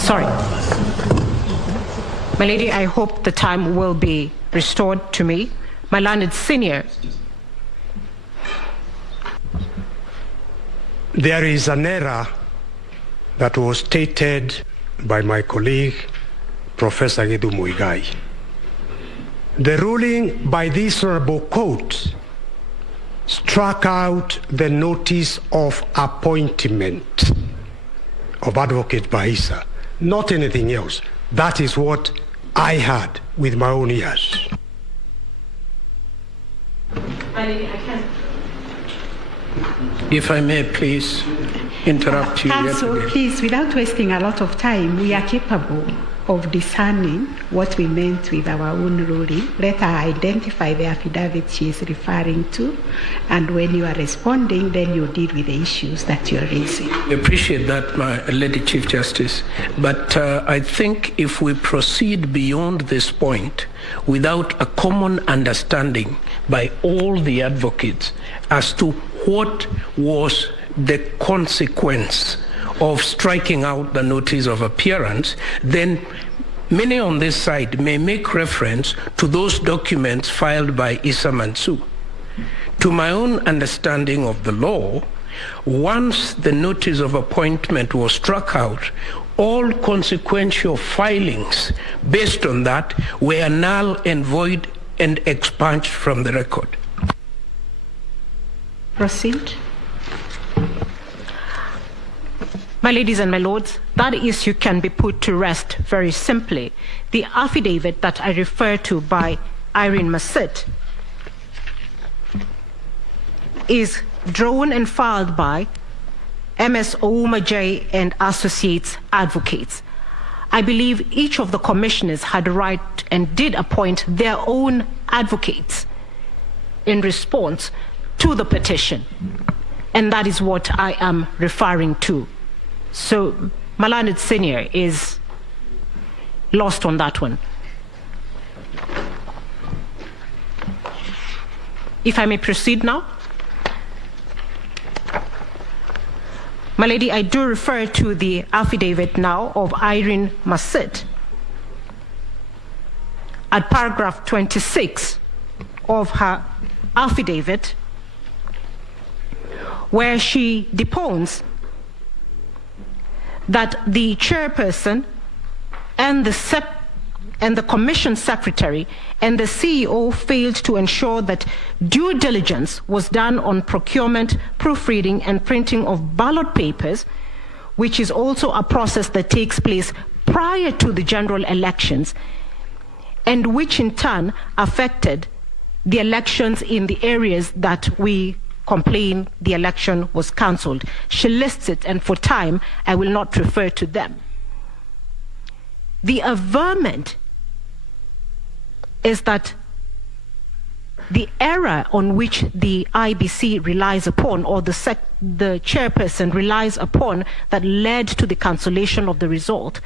Sorry. My lady, I hope the time will be restored to me. My learned senior. There is an error that was stated by my colleague, Professor Gedu Muigai. The ruling by this honorable court struck out the notice of appointment of Advocate Bahisa, not anything else. That is what I heard with my own ears. If I may please interrupt you. Counsel, please, without wasting a lot of time, we are capable of discerning what we meant with our own ruling. Let her identify the affidavit she is referring to, and when you are responding, then you deal with the issues that you're raising. I appreciate that, my Lady Chief Justice, but I think if we proceed beyond this point without a common understanding by all the advocates as to what was the consequence of striking out the notice of appearance, then many on this side may make reference to those documents filed by Issa Mansu. To my own understanding of the law, once the notice of appointment was struck out, all consequential filings based on that were null and void and expunged from the record. Proceed. My ladies and my lords, that issue can be put to rest very simply. The affidavit that I refer to by Irene Masit is drawn and filed by MS Ouma J and Associates Advocates. I believe each of the commissioners had a right and did appoint their own advocates in response to the petition. And that is what I am referring to. So Malanid Senior is lost on that one. If I may proceed now. My lady, I do refer to the affidavit now of Irene Masit at paragraph 26 of her affidavit, where she deposed that the chairperson and the commission secretary and the CEO failed to ensure that due diligence was done on procurement, proofreading, and printing of ballot papers, which is also a process that takes place prior to the general elections, and which in turn affected the elections in the areas that we complain the election was cancelled. She lists it, and for time, I will not refer to them. The averment is that the error on which the IBC relies upon, or the chairperson relies upon, that led to the cancellation of the result,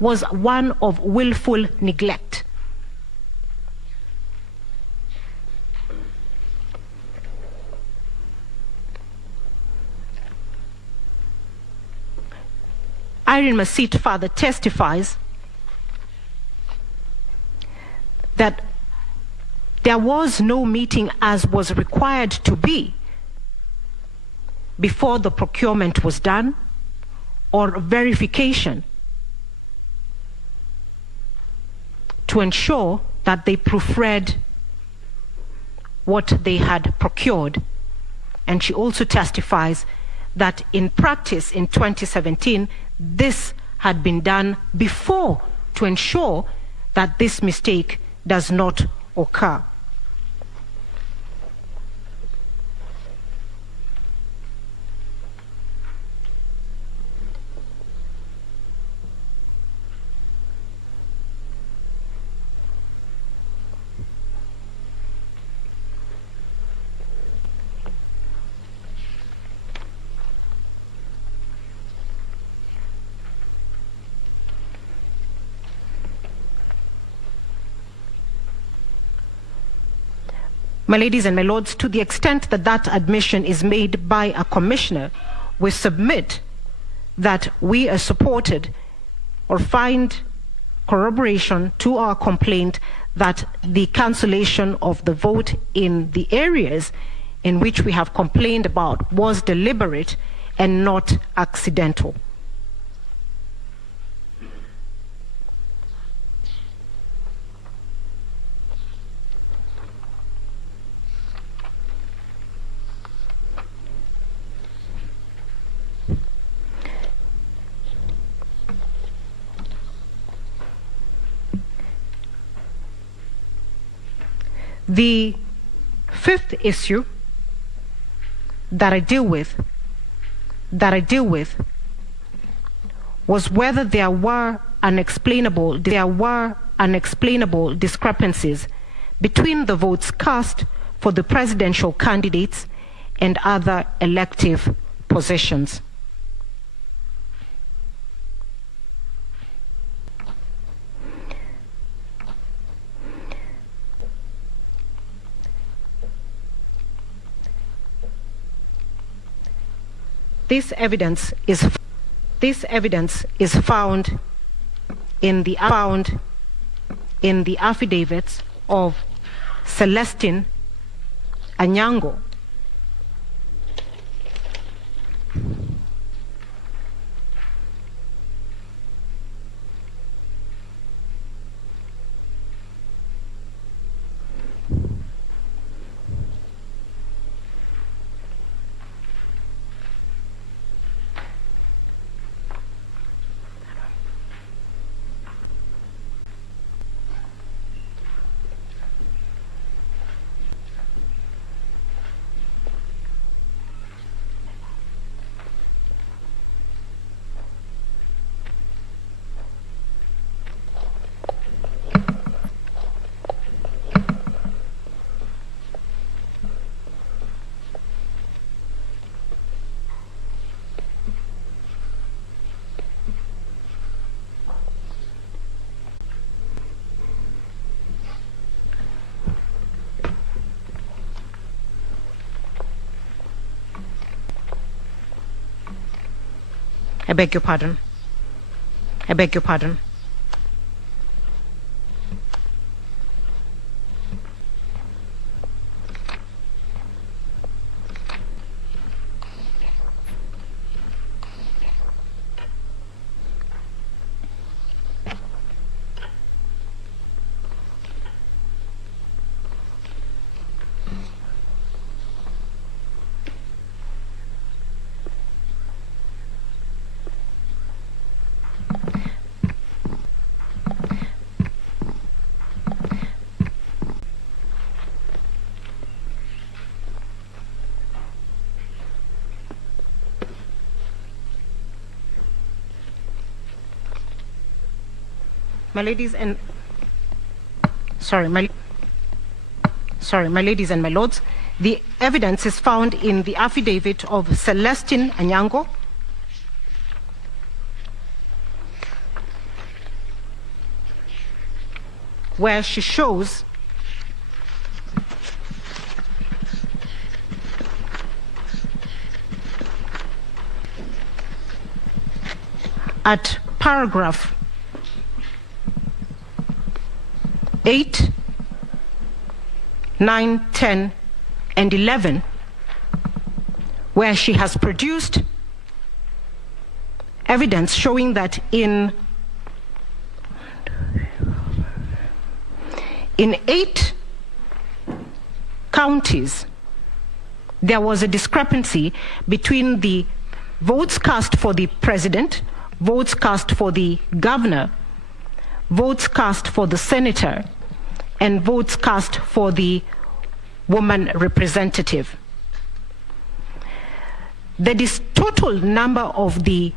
was one of willful neglect. Irene Masit further testifies that there was no meeting as was required to be before the procurement was done, or verification to ensure that they proofread what they had procured. And she also testifies that in practice in 2017, this had been done before to ensure that this mistake does not occur. My ladies and my lords, to the extent that that admission is made by a commissioner, we submit that we are supported or find corroboration to our complaint that the cancellation of the vote in the areas in which we have complained about was deliberate and not accidental. The fifth issue that I deal with was whether there were unexplainable discrepancies between the votes cast for the presidential candidates and other elective positions. This evidence is found in the affidavits of Celestine Anyango, I beg your pardon. My ladies and my lords, the evidence is found in the affidavit of Celestine Anyango, where she shows at paragraph 8, 9, 10, and 11, where she has produced evidence showing that in 8 counties, there was a discrepancy between the votes cast for the president, votes cast for the governor, votes cast for the senator, and votes cast for the woman representative. The total number of the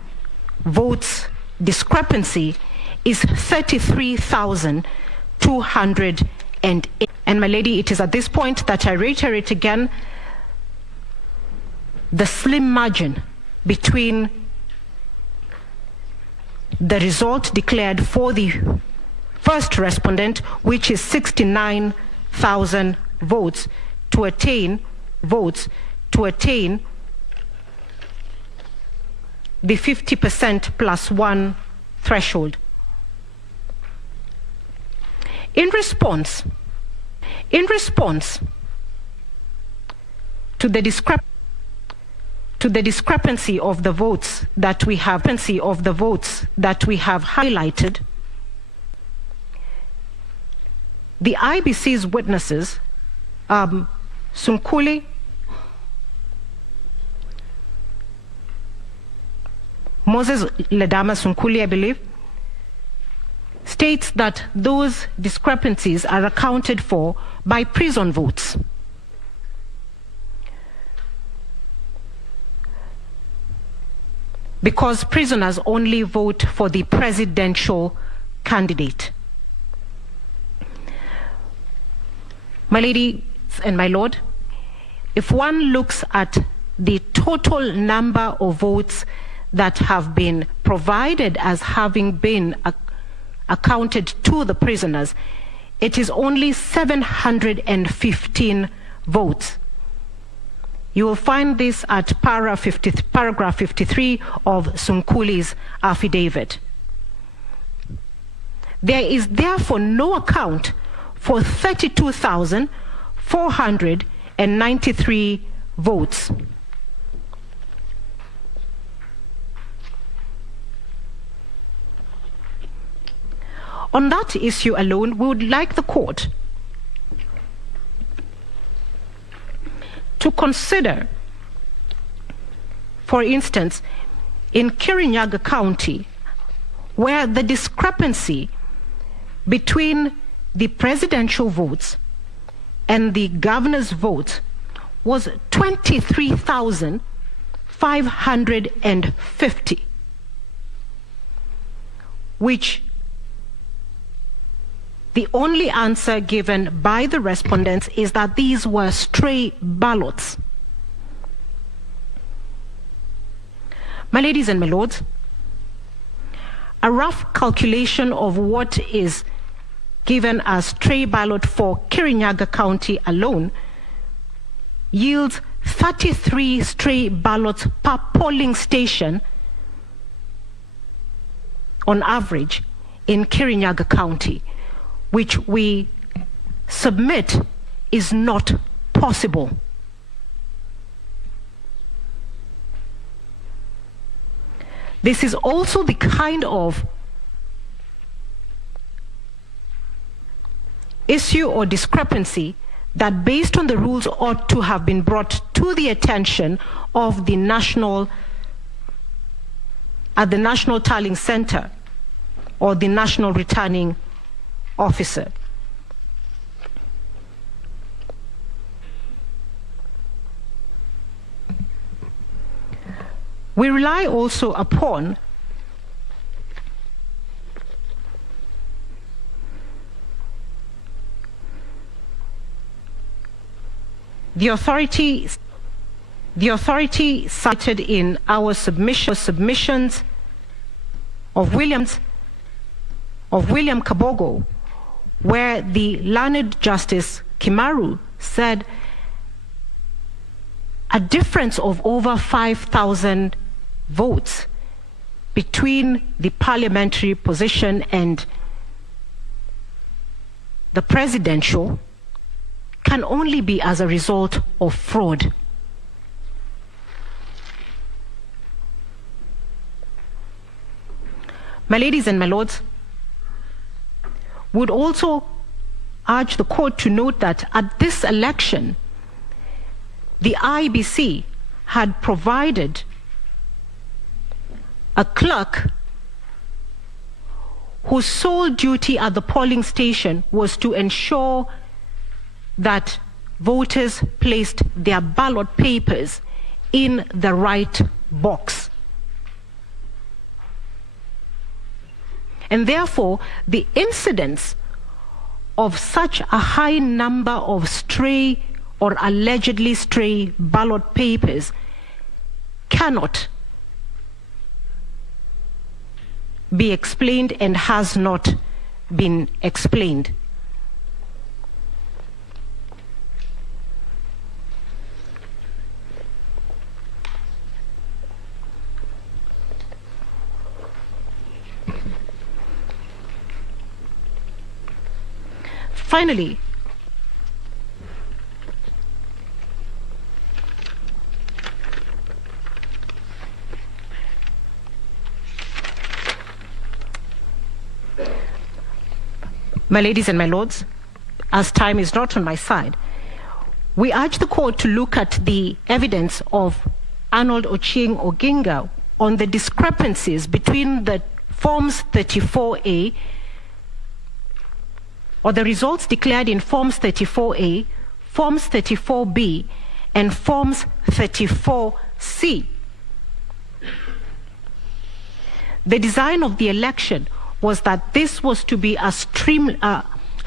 votes discrepancy is 33,208. And my lady, it is at this point that I reiterate again the slim margin between the result declared for the first respondent, which is 69,000 votes, to attain the 50% plus 1 threshold. In response to the discrepancy of the votes that we have highlighted, the IBC's witnesses, Sunkuli, Moses Ledama Sunkuli, I believe, states that those discrepancies are accounted for by prison votes. Because prisoners only vote for the presidential candidate. My ladies and my lord, if one looks at the total number of votes that have been provided as having been accounted to the prisoners, it is only 715 votes. You will find this at paragraph 53 of Sunkuli's affidavit. There is therefore no account for 32,493 votes. On that issue alone, we would like the court to consider, for instance, in Kirinyaga County, where the discrepancy between the presidential votes and the governor's votes was 23,550, which the only answer given by the respondents is that these were stray ballots. My ladies and my lords, a rough calculation of what is given as stray ballot for Kirinyaga County alone yields 33 stray ballots per polling station on average in Kirinyaga County, which we submit is not possible. This is also the kind of issue or discrepancy that, based on the rules, ought to have been brought to the attention of the National Tallying Center or the National Returning Officer. We rely also upon the authority cited in our submissions of William Kabogo, where the learned Justice Kimaru said a difference of over 5,000 votes between the parliamentary position and the presidential can only be as a result of fraud. My ladies and my lords, would also urge the court to note that at this election, the IBC had provided a clerk whose sole duty at the polling station was to ensure that voters placed their ballot papers in the right box. And therefore, the incidence of such a high number of stray or allegedly stray ballot papers cannot be explained and has not been explained. Finally, my ladies and my lords, as time is not on my side, we urge the court to look at the evidence of Arnold Ochieng Oginga on the discrepancies between the Forms 34A, or the results declared in Forms 34A, Forms 34B, and Forms 34C. The design of the election was that this was to be a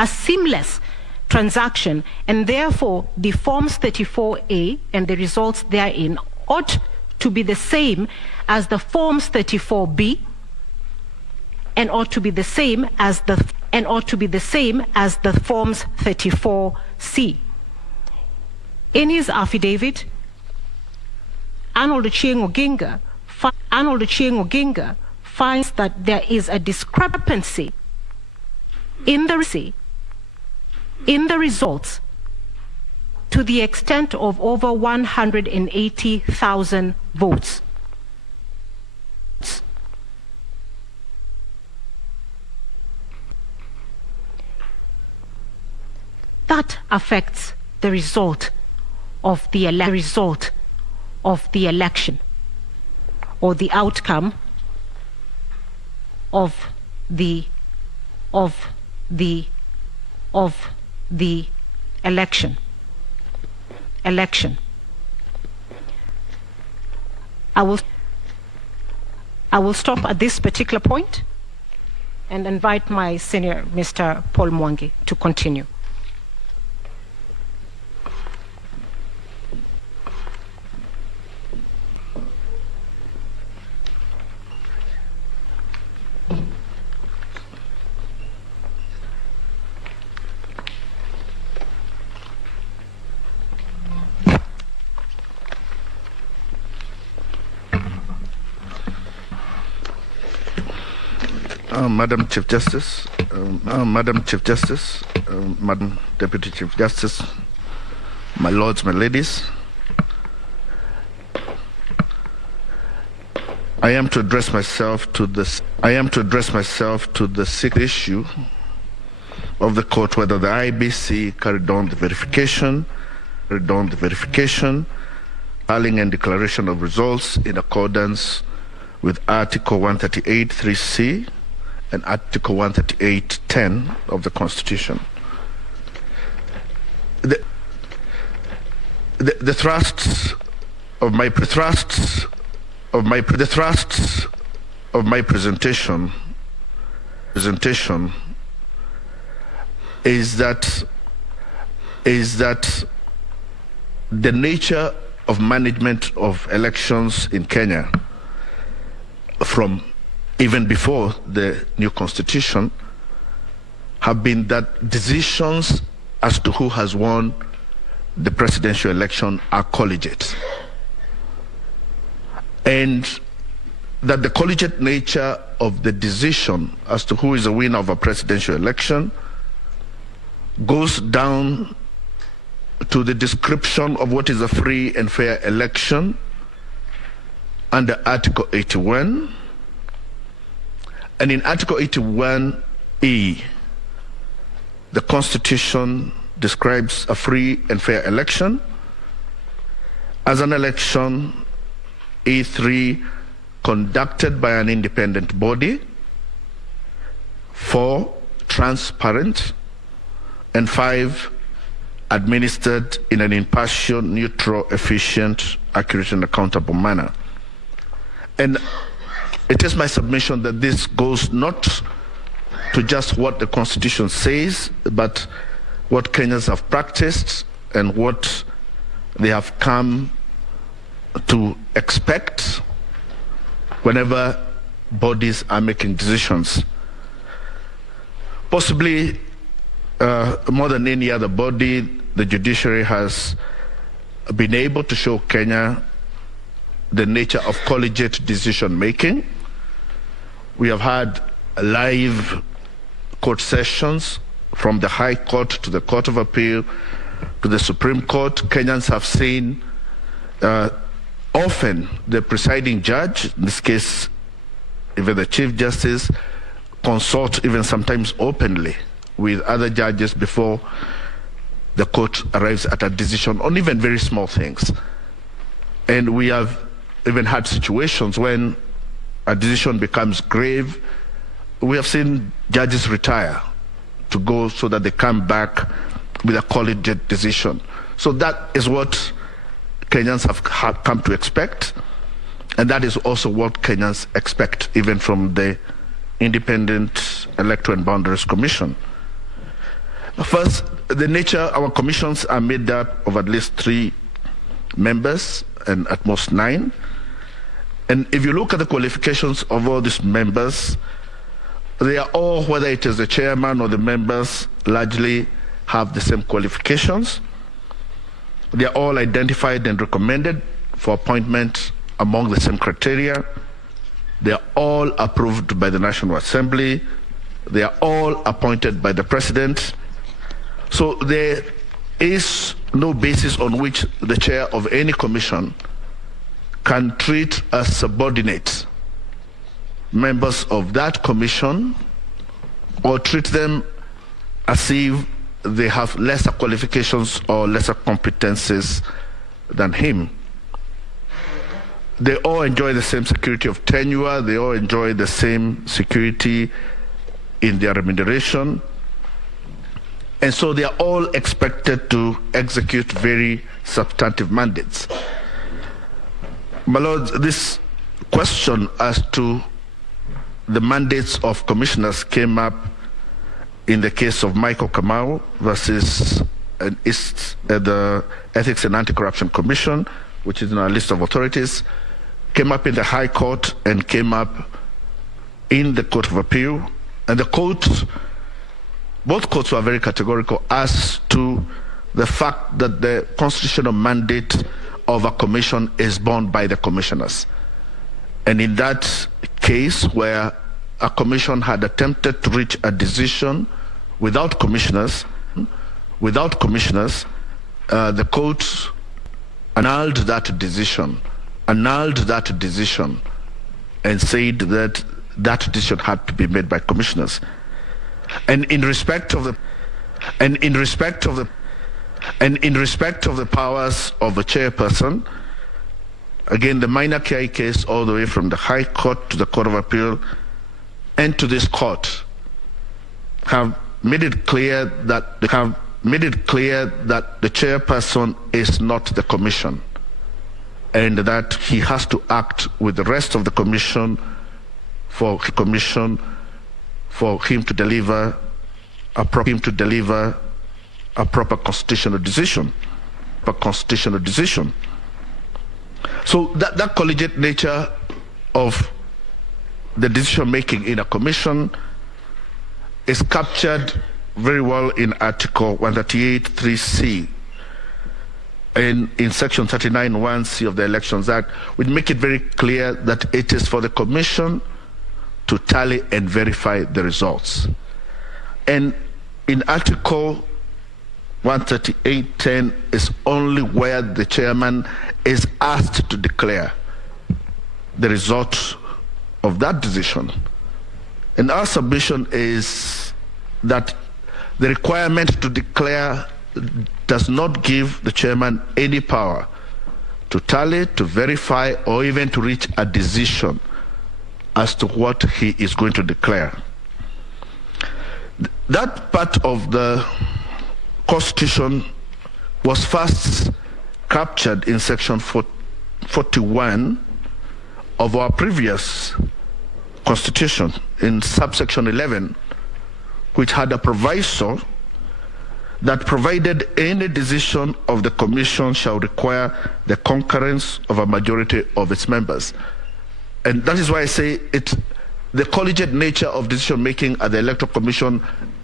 seamless transaction, and therefore the Forms 34A and the results therein ought to be the same as the Forms 34B, and ought to be the same as the Forms 34C. In his affidavit, Arnold Ochieng Oginga finds that there is a discrepancy in the results to the extent of over 180,000 votes. That affects the result of the election, or the outcome of the election. I will stop at this particular point and invite my senior, Mr. Paul Mwangi, to continue. Madam Chief Justice, Madam Deputy Chief Justice, my lords, my ladies, I am to address myself to the sixth issue of the court, whether the IBC carried on the verification, filing and declaration of results in accordance with Article 138(3)(c) and Article 138(10) of the Constitution. The thrusts of my presentation is that the nature of management of elections in Kenya, from even before the new constitution, have been that decisions as to who has won the presidential election are collegiate, and that the collegiate nature of the decision as to who is the winner of a presidential election goes down to the description of what is a free and fair election under Article 81. And in Article 81E, the Constitution describes a free and fair election as an election, E3, conducted by an independent body, 4, transparent, and 5, administered in an impartial, neutral, efficient, accurate, and accountable manner. And it is my submission that this goes not to just what the Constitution says, but what Kenyans have practiced and what they have come to expect whenever bodies are making decisions. Possibly more than any other body, the judiciary has been able to show Kenya the nature of collegiate decision making. We have had live court sessions from the High Court to the Court of Appeal to the Supreme Court, Kenyans have seen often the presiding judge, in this case even the Chief Justice, consult even sometimes openly with other judges before the court arrives at a decision on even very small things. And we have even had situations when a decision becomes grave. We have seen judges retire to go so that they come back with a collegiate decision. So that is what Kenyans have come to expect, and that is also what Kenyans expect even from the Independent Electoral and Boundaries Commission. First, the nature, our commissions are made up of at least 3 members and at most 9. And if you look at the qualifications of all these members, they are all, whether it is the chairman or the members, largely have the same qualifications. They are all identified and recommended for appointment among the same criteria. They are all approved by the National Assembly. They are all appointed by the President. So there is no basis on which the chair of any commission can treat as subordinate members of that commission or treat them as if they have lesser qualifications or lesser competences than him. They all enjoy the same security of tenure. They all enjoy the same security in their remuneration. And so they are all expected to execute very substantive mandates. My lords, this question as to the mandates of commissioners came up in the case of Michael Kamau versus the Ethics and Anti-Corruption Commission, which is in our list of authorities, came up in the High Court and came up in the Court of Appeal. And the courts, both courts were very categorical as to the fact that the constitutional mandate of a commission is borne by the commissioners. And in that case where a commission had attempted to reach a decision without commissioners, the court annulled that decision, and said that that decision had to be made by commissioners. And in respect of the powers of a chairperson, again, the minor KI case all the way from the High Court to the Court of Appeal and to this court have made it clear that the chairperson is not the commission, and that he has to act with the rest of the commission for him to deliver a proper constitutional decision. So that collegiate nature of the decision making in a commission is captured very well in Article 138(3)(c) in Section 39(1)(c) of the Elections Act, which make it very clear that it is for the commission to tally and verify the results. And in Article 138(10) is only where the chairman is asked to declare the result of that decision. And our submission is that the requirement to declare does not give the chairman any power to tally, to verify, or even to reach a decision as to what he is going to declare. That part of the Constitution was first captured in Section 41 of our previous Constitution, in subsection 11, which had a proviso that provided any decision of the commission shall require the concurrence of a majority of its members. And that is why I say the collegiate nature of decision making at the Electoral Commission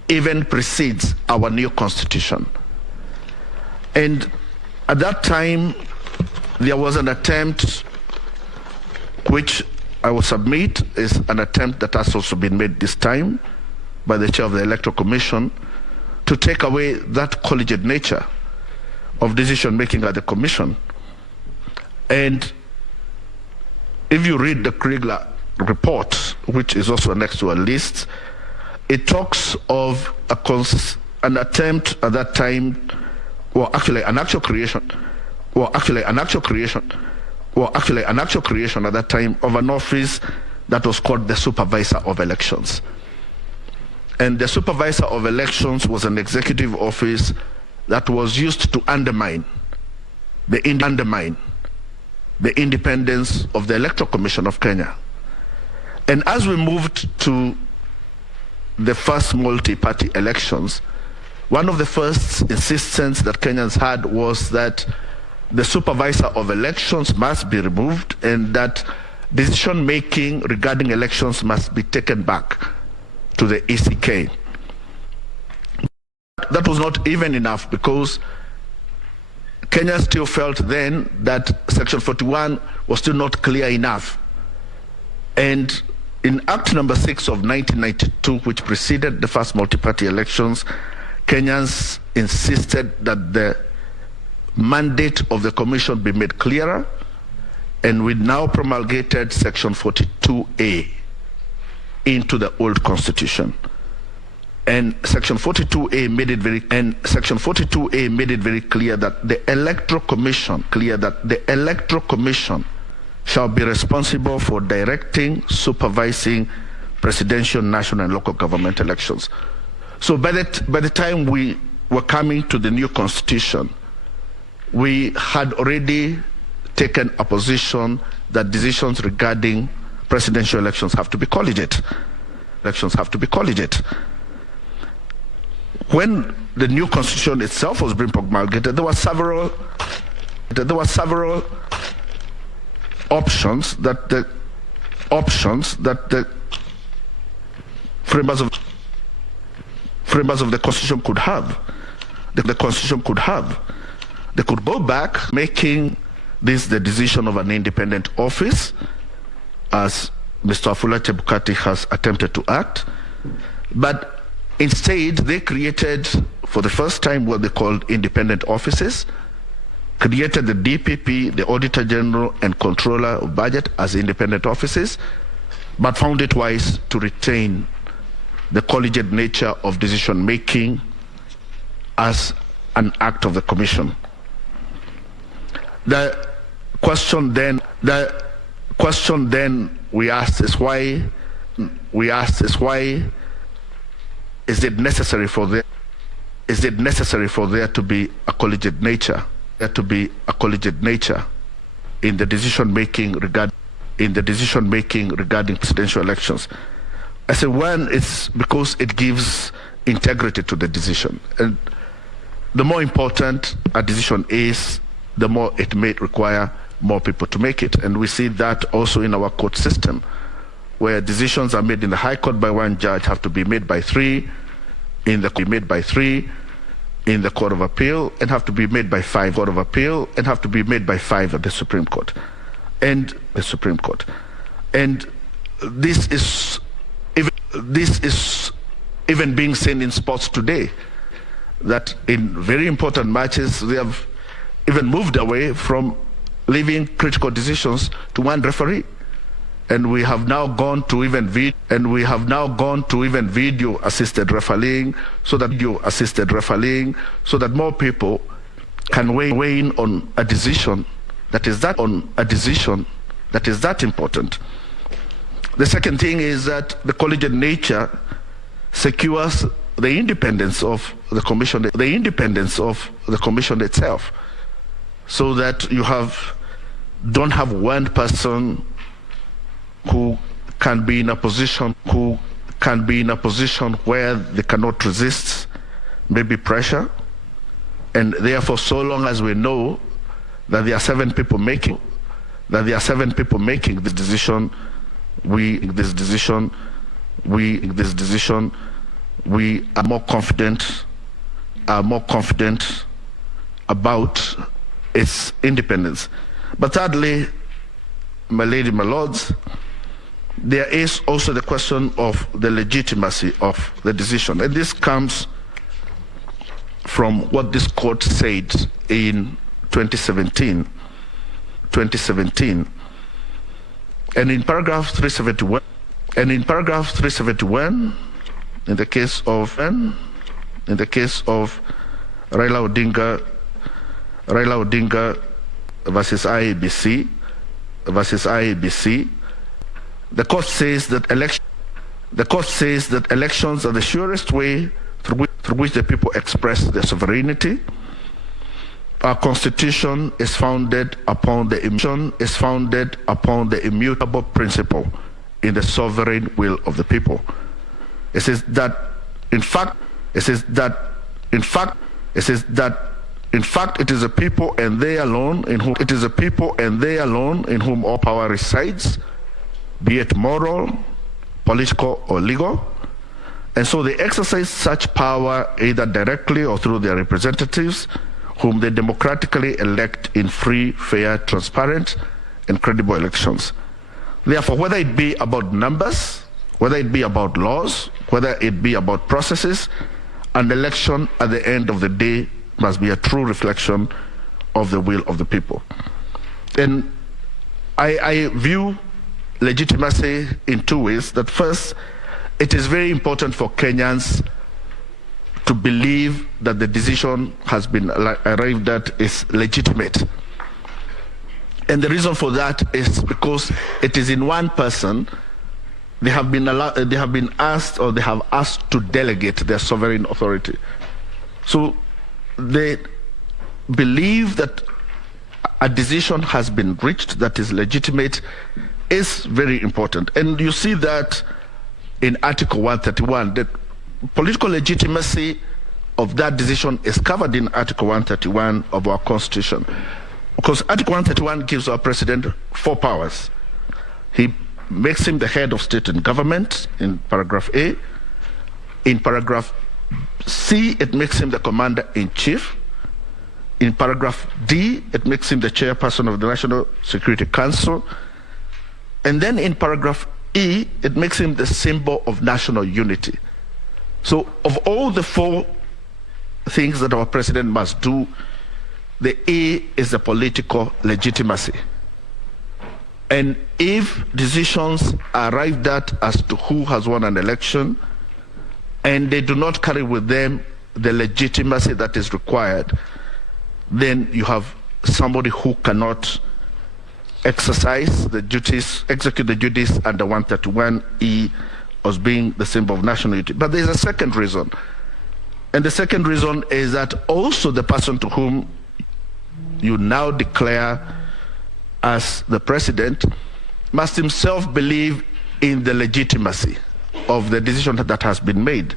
even precedes our new constitution. And at that time, there was an attempt, which I will submit is an attempt that has also been made this time by the chair of the Electoral Commission, to take away that collegiate nature of decision making at the Commission. And if you read the Kriegler report, which is also next to a list, it talks of an attempt at that time, or actually an actual creation at that time of an office that was called the Supervisor of Elections. And the Supervisor of Elections was an executive office that was used to undermine the independence of the Electoral Commission of Kenya. And as we moved to the first multi-party elections, one of the first insistence that Kenyans had was that the Supervisor of Elections must be removed and that decision-making regarding elections must be taken back to the ECK. That was not even enough, because Kenya still felt then that Section 41 was still not clear enough. And in Act number 6 of 1992, which preceded the first multi-party elections, Kenyans insisted that the mandate of the Commission be made clearer, and we now promulgated Section 42A into the old Constitution. And Section 42A made it very clear that the Electoral Commission shall be responsible for directing, supervising presidential, national, and local government elections. So by the time we were coming to the new Constitution, we had already taken a position that decisions regarding presidential elections have to be collegiate. When the new Constitution itself was being promulgated, there were several options that the framers of the Constitution could have. They could go back, making this the decision of an independent office, as Mr. Afula Chebukati has attempted to act. But instead, they created, for the first time, what they called independent offices, created the DPP, the Auditor General, and Controller of Budget as independent offices, but found it wise to retain the collegiate nature of decision-making as an act of the Commission. The question then we asked is why is it necessary for there to be a collegiate nature? In the decision making regarding presidential elections. I say, one, it's because it gives integrity to the decision, and the more important a decision is, the more it may require more people to make it. And we see that also in our court system, where decisions are made in the High Court by one judge have to be made by three in the Court of Appeal, and have to be made by five at the Supreme Court. And this is even being seen in sports today, that in very important matches they have even moved away from leaving critical decisions to one referee. And we have now gone to even video assisted refereeing, so that more people can weigh in on a decision that is that important. The second thing is that the collegiate nature secures the independence of the commission itself, so that you don't have one person who can be in a position where they cannot resist maybe pressure, and therefore, so long as we know that there are seven people making this decision, we are more confident about its independence. But thirdly, my lady, my lords, there is also the question of the legitimacy of the decision, and this comes from what this court said in 2017. And in paragraph 371, in the case of Raila Odinga versus IEBC, the court says that elections are the surest way through which the people express their sovereignty. Our constitution is founded upon the immutable principle in the sovereign will of the people. It says that, in fact, it is the people and they alone in whom all power resides, be it moral, political, or legal. And so they exercise such power either directly or through their representatives, whom they democratically elect in free, fair, transparent, and credible elections. Therefore, whether it be about numbers, whether it be about laws, whether it be about processes, an election at the end of the day must be a true reflection of the will of the people. And I view legitimacy in two ways. That first, it is very important for Kenyans to believe that the decision has been arrived at is legitimate. And the reason for that is because it is in one person. They have asked to delegate their sovereign authority. So they believe that a decision has been reached that is legitimate is very important. And you see that in Article 131, that political legitimacy of that decision is covered in Article 131 of our Constitution. Because Article 131 gives our president 4 powers. He makes him the head of state and government in paragraph A. In paragraph C, it makes him the commander-in-chief. In paragraph D, it makes him the chairperson of the National Security Council. And then in paragraph E, it makes him the symbol of national unity. So of all the 4 things that our president must do, the E is the political legitimacy. And if decisions are arrived at as to who has won an election, and they do not carry with them the legitimacy that is required, then you have somebody who cannot execute the duties under 131E as being the symbol of national unity. But there's a second reason. And the second reason is that also the person to whom you now declare as the president must himself believe in the legitimacy of the decision that has been made.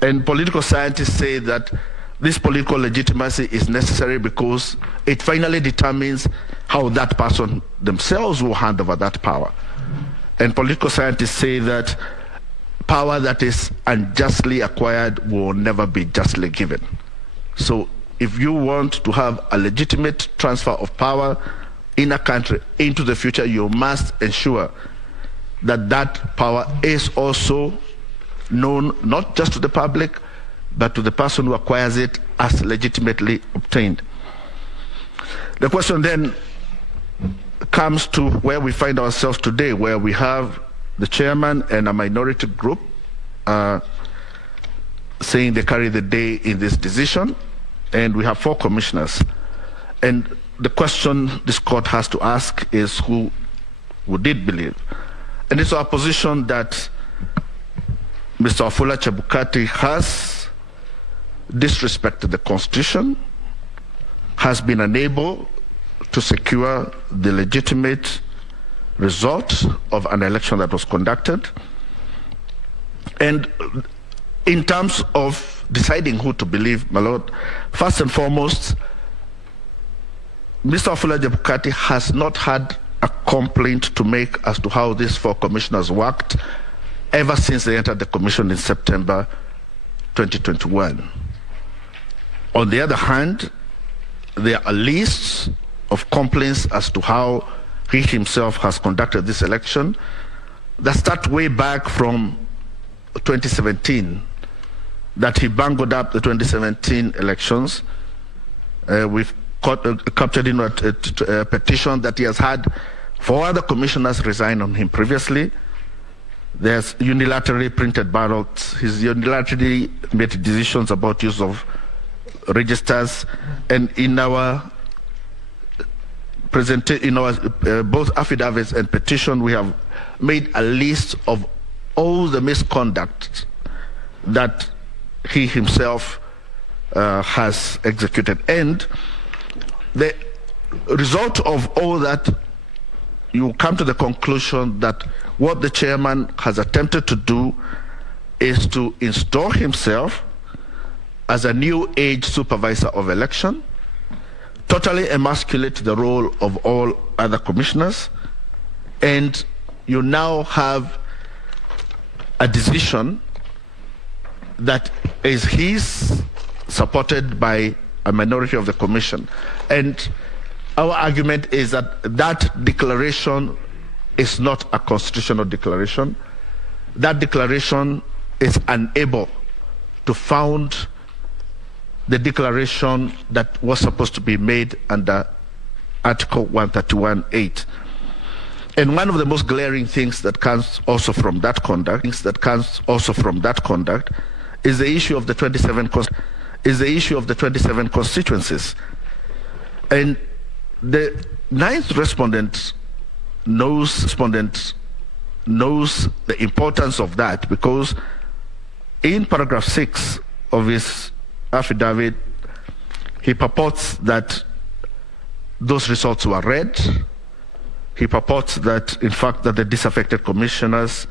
And political scientists say that this political legitimacy is necessary because it finally determines how that person themselves will hand over that power. And political scientists say that power that is unjustly acquired will never be justly given. So if you want to have a legitimate transfer of power in a country into the future, you must ensure that that power is also known not just to the public, but to the person who acquires it as legitimately obtained. The question then comes to where we find ourselves today, where we have the chairman and a minority group saying they carry the day in this decision, and we have 4 commissioners. And the question this court has to ask is who would it believe? And it's our position that Mr. Wafula Chebukati has disrespected the Constitution, has been unable to secure the legitimate result of an election that was conducted. And in terms of deciding who to believe, my lord, first and foremost, Mr. Wafula Chebukati has not had a complaint to make as to how these 4 commissioners worked ever since they entered the commission in September 2021. On the other hand, there are lists of complaints as to how he himself has conducted this election that start way back from 2017, that he bungled up the 2017 elections. We've captured in a petition that he has had 4 other commissioners resign on him previously. There's unilaterally printed ballots. He's unilaterally made decisions about use of registers, and in our both affidavits and petition, we have made a list of all the misconduct that he himself has executed. And the result of all that, you come to the conclusion that what the chairman has attempted to do is to install himself as a new age supervisor of election, totally emasculate the role of all other commissioners, and you now have a decision that is his, supported by a minority of the commission. And our argument is that that declaration is not a constitutional declaration. That declaration is unable to found the declaration that was supposed to be made under Article 131(8). And one of the most glaring things that comes also from that conduct, is the issue of the 27 constituencies. And the 9th respondent knows the importance of that, because in paragraph 6 of his affidavit, he purports that those results were read. He purports that, in fact, that the disaffected commissioners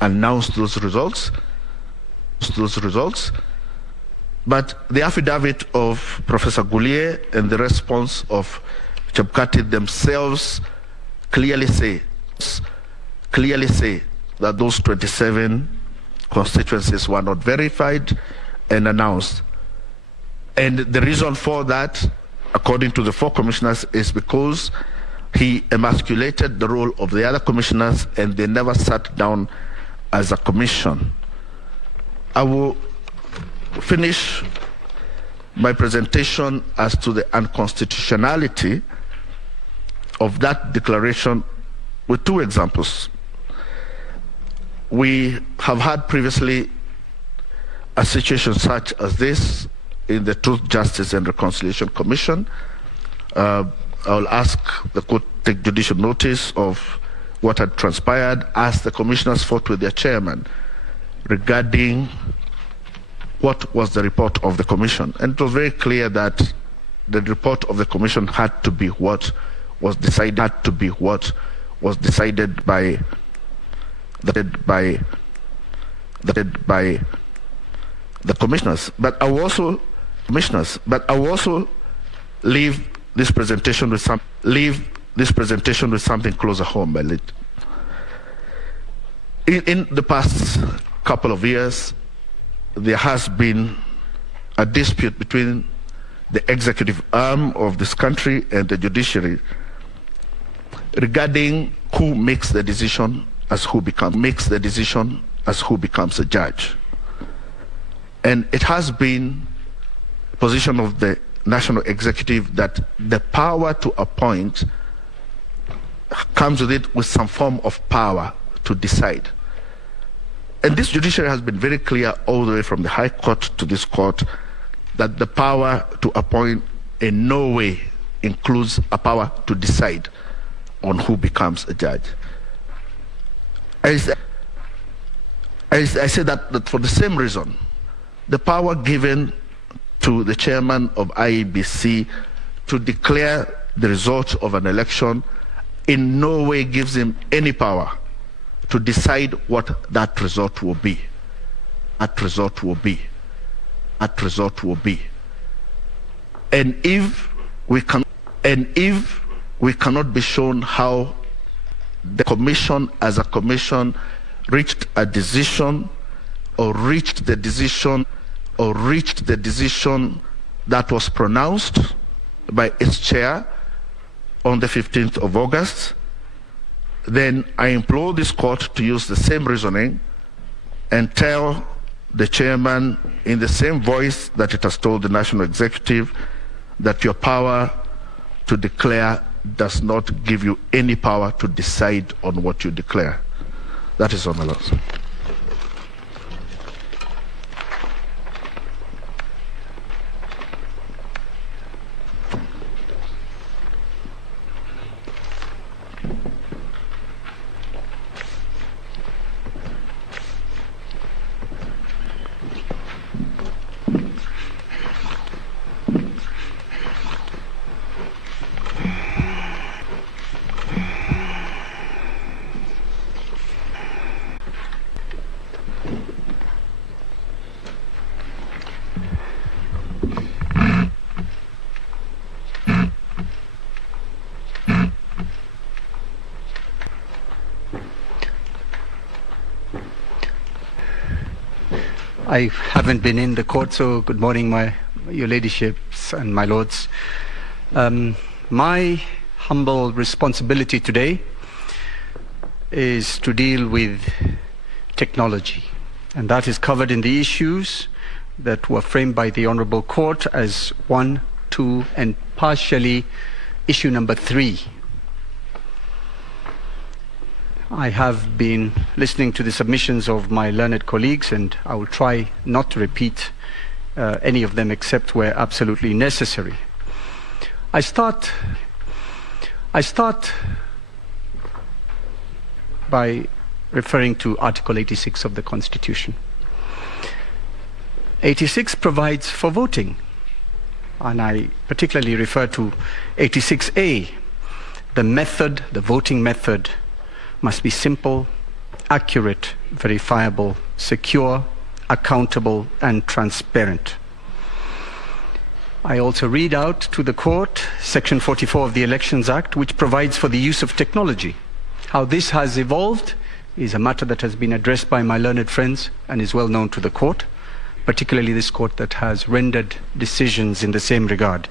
announced those results. But the affidavit of Professor Goulier and the response of Chebukati themselves clearly say that those 27 constituencies were not verified and announced. And the reason for that, according to the 4 commissioners, is because he emasculated the role of the other commissioners and they never sat down as a commission. I will finish my presentation as to the unconstitutionality of that declaration with 2 examples. We have had previously a situation such as this in the Truth, Justice and Reconciliation Commission. I'll ask the court to take judicial notice of what had transpired as the commissioners fought with their chairman regarding what was the report of the commission. And it was very clear that the report of the commission had to be what was decided, by the commissioners. But I will also leave this presentation with something closer home. In the past couple of years, there has been a dispute between the executive arm of this country and the judiciary regarding who makes the decision as who becomes a judge. And it has been the position of the national executive that the power to appoint comes with it with some form of power to decide. And this judiciary has been very clear all the way from the High Court to this court that the power to appoint in no way includes a power to decide on who becomes a judge. I say that for the same reason, the power given to the chairman of IEBC to declare the result of an election in no way gives him any power to decide what that result will be. And if we cannot be shown how the commission as a commission reached a decision or reached the decision that was pronounced by its chair on the 15th of August, then I implore this court to use the same reasoning and tell the chairman, in the same voice that it has told the national executive, that your power to declare does not give you any power to decide on what you declare. That is all, my lords. I haven't been in the court, so good morning, your ladyships and my lords. My humble responsibility today is to deal with technology, and that is covered in the issues that were framed by the Honorable Court as 1, 2, and partially issue number 3. I have been listening to the submissions of my learned colleagues, and I will try not to repeat any of them except where absolutely necessary. I start by referring to Article 86 of the Constitution. 86 provides for voting, and I particularly refer to 86A. The voting method must be simple, accurate, verifiable, secure, accountable, and transparent. I also read out to the court Section 44 of the Elections Act, which provides for the use of technology. How this has evolved is a matter that has been addressed by my learned friends and is well known to the court, particularly this court that has rendered decisions in the same regard.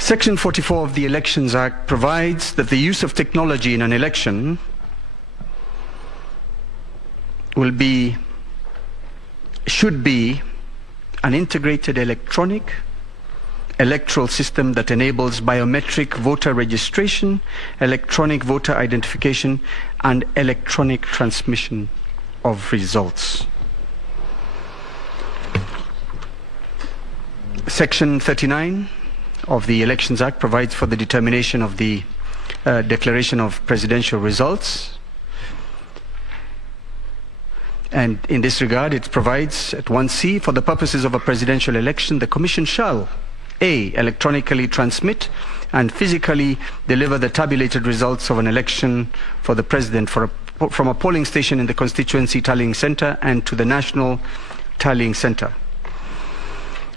Section 44 of the Elections Act provides that the use of technology in an election should be an integrated electronic electoral system that enables biometric voter registration, electronic voter identification, and electronic transmission of results. Section 39 of the Elections Act provides for the determination of the declaration of presidential results. And in this regard, it provides at 1C, for the purposes of a presidential election, the Commission shall A, electronically transmit and physically deliver the tabulated results of an election for the president from a polling station in the constituency tallying center and to the national tallying center.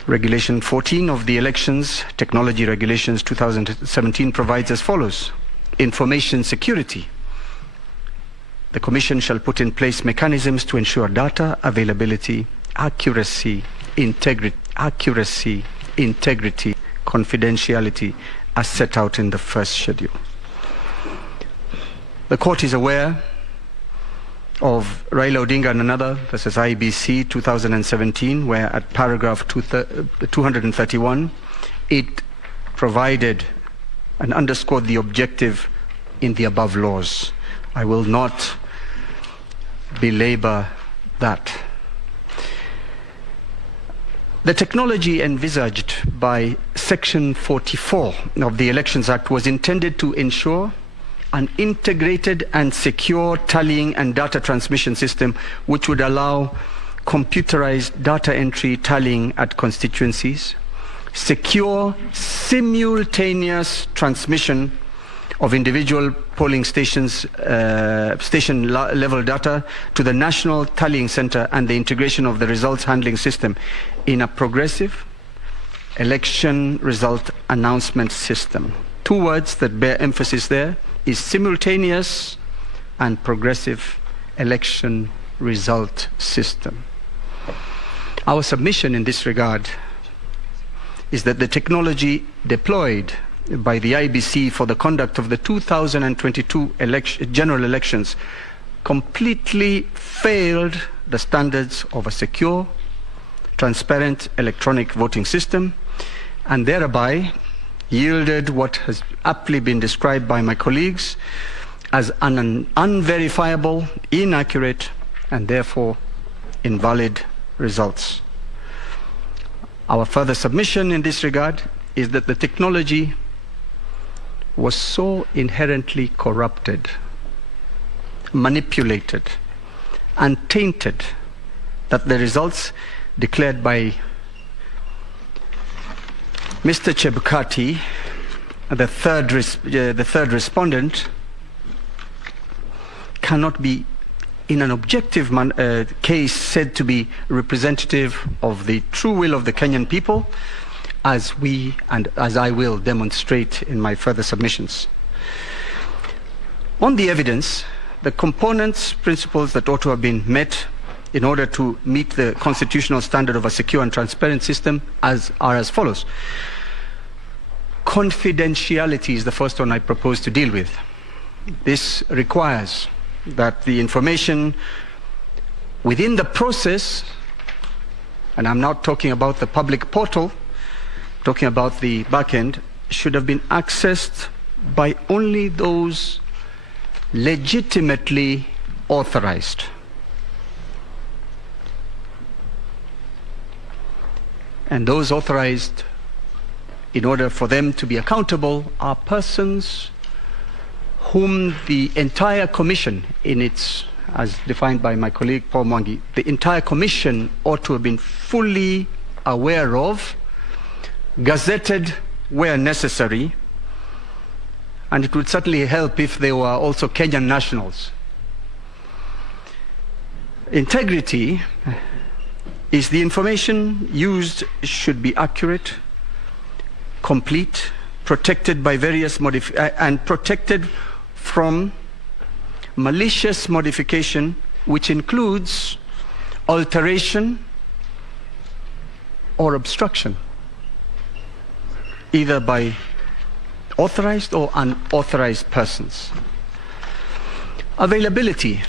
Regulation 14 of the Elections Technology Regulations 2017 provides as follows. Information security. The Commission shall put in place mechanisms to ensure data availability, accuracy, integrity, confidentiality, as set out in the first schedule. The court is aware of Raila Odinga and another versus IBC 2017, where at paragraph 231, it provided and underscored the objective in the above laws. I will not belabor that. The technology envisaged by Section 44 of the Elections Act was intended to ensure an integrated and secure tallying and data transmission system which would allow computerized data entry tallying at constituencies, secure simultaneous transmission of individual polling stations, station level data to the national tallying center, and the integration of the results handling system in a progressive election result announcement system. Two words that bear emphasis there is simultaneous and progressive election result system. Our submission in this regard is that the technology deployed by the IBC for the conduct of the 2022 general elections completely failed the standards of a secure, transparent electronic voting system, and thereby yielded what has aptly been described by my colleagues as an unverifiable, inaccurate, and therefore invalid results. Our further submission in this regard is that the technology was so inherently corrupted, manipulated, and tainted that the results declared by Mr. Chebukati, the third respondent, cannot be in an objective case said to be representative of the true will of the Kenyan people, as we and as I will demonstrate in my further submissions. On the evidence, the components, principles that ought to have been met in order to meet the constitutional standard of a secure and transparent system are as follows. Confidentiality is the first one I propose to deal with. This requires that the information within the process, and I'm not talking about the public portal, talking about the back end, should have been accessed by only those legitimately authorized. And those authorized, in order for them to be accountable, are persons whom the entire commission, in its, as defined by my colleague Paul Mwangi, the entire commission ought to have been fully aware of, gazetted where necessary, and it would certainly help if they were also Kenyan nationals. Integrity is the information used should be accurate, complete, protected by various and protected from malicious modification, which includes alteration or obstruction, either by authorized or unauthorized persons. Availability.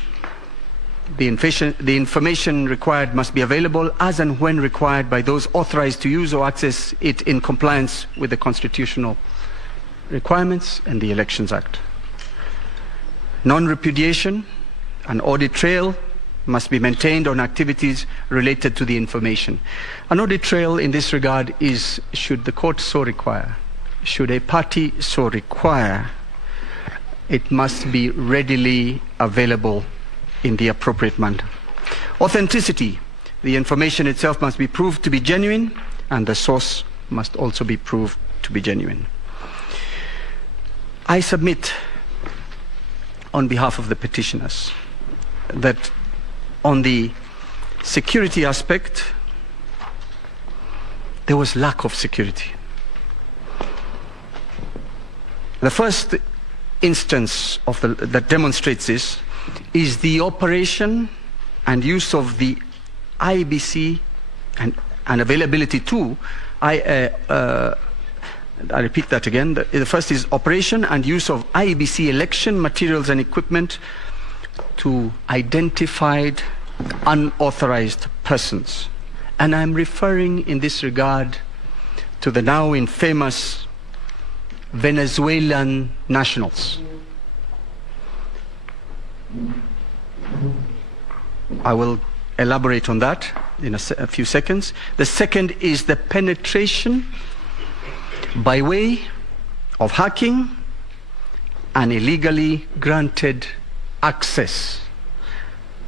The information required must be available as and when required by those authorized to use or access it in compliance with the constitutional requirements and the Elections Act. Non-repudiation, an audit trail must be maintained on activities related to the information. An audit trail in this regard is, should the court so require, should a party so require, it must be readily available in the appropriate manner. Authenticity. The information itself must be proved to be genuine, and the source must also be proved to be genuine. I submit on behalf of the petitioners that on the security aspect, there was lack of security. The first instance of that demonstrates this is the operation and use of the IBC and availability to, I repeat that again. The first is operation and use of IBC election materials and equipment to identified unauthorized persons. And I'm referring in this regard to the now infamous Venezuelan nationals. I will elaborate on that in a few seconds. The second is the penetration by way of hacking and illegally granted access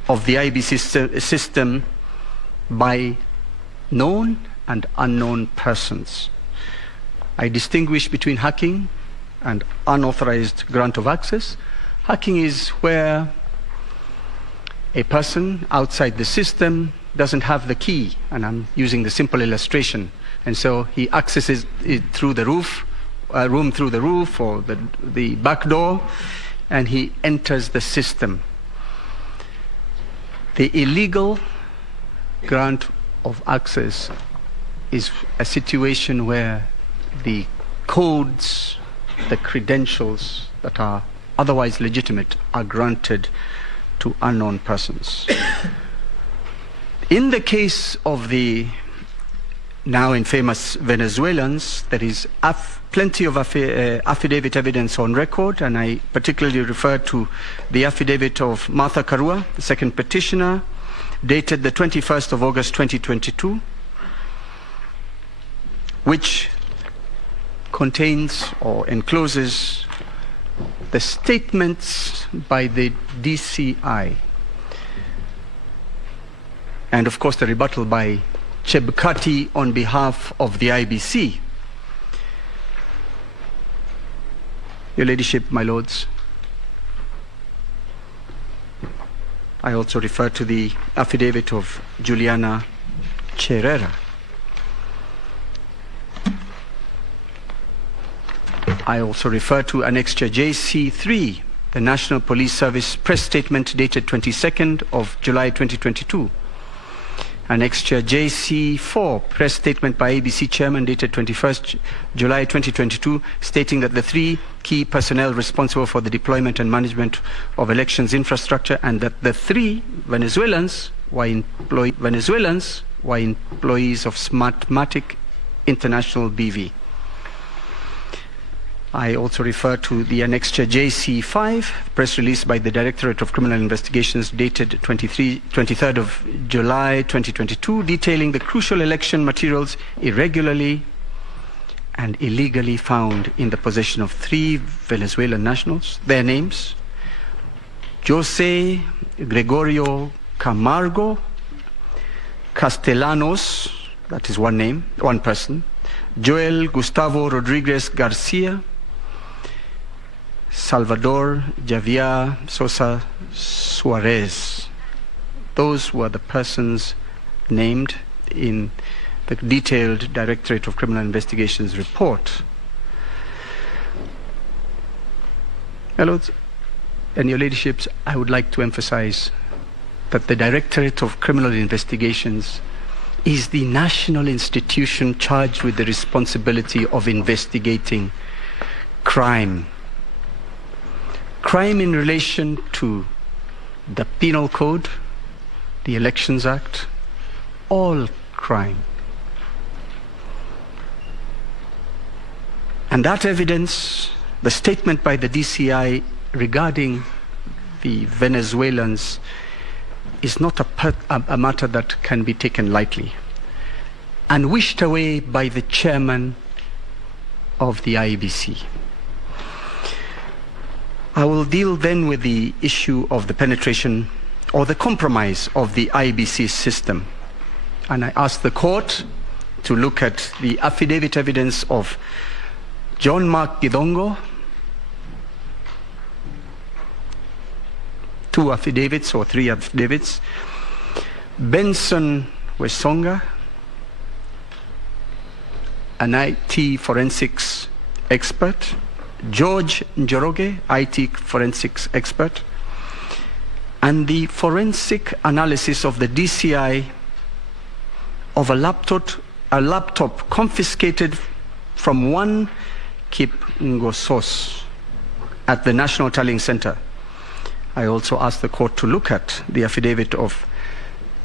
of the IBC system by known and unknown persons. I distinguish between hacking and unauthorized grant of access. Hacking is where a person outside the system doesn't have the key, and I'm using the simple illustration, and so he accesses it through the roof, room through the roof or the back door, and he enters the system. The illegal grant of access is a situation where the codes, the credentials that are otherwise legitimate are granted to unknown persons. In the case of the now infamous Venezuelans, there is plenty of affidavit evidence on record, and I particularly refer to the affidavit of Martha Karua, the second petitioner, dated the 21st of August 2022, which contains or encloses the statements by the DCI, and of course the rebuttal by Chebukati on behalf of the IBC. Your Ladyship, my Lords, I also refer to the affidavit of Juliana Cherera. I also refer to Annexure JC3, the National Police Service press statement dated 22nd of July 2022. Annexure JC4, press statement by ABC Chairman dated 21st July 2022, stating that the 3 key personnel responsible for the deployment and management of elections infrastructure, and that the 3 Venezuelans were employees of Smartmatic International BV. I also refer to the Annexure JC5, press release by the Directorate of Criminal Investigations dated 23rd of July 2022, detailing the crucial election materials irregularly and illegally found in the possession of 3 Venezuelan nationals. Their names: Jose Gregorio Camargo Castellanos, that is one name, one person; Joel Gustavo Rodriguez Garcia; Salvador Javier Sosa Suarez. Those were the persons named in the detailed Directorate of Criminal Investigations report. My Lords and Your Ladyships, I would like to emphasize that the Directorate of Criminal Investigations is the national institution charged with the responsibility of investigating crime. Crime in relation to the Penal Code, the Elections Act, all crime. And that evidence, the statement by the DCI regarding the Venezuelans, is not a matter that can be taken lightly and wished away by the chairman of the IBC. I will deal then with the issue of the penetration or the compromise of the IBC system. And I ask the court to look at the affidavit evidence of John Mark Gidongo, 2 affidavits or 3 affidavits, Benson Wesonga, an IT forensics expert, George Njoroge, IT forensics expert, and the forensic analysis of the DCI of a laptop confiscated from one Kip Ngosos at the National Tallying Center. I also asked the court to look at the affidavit of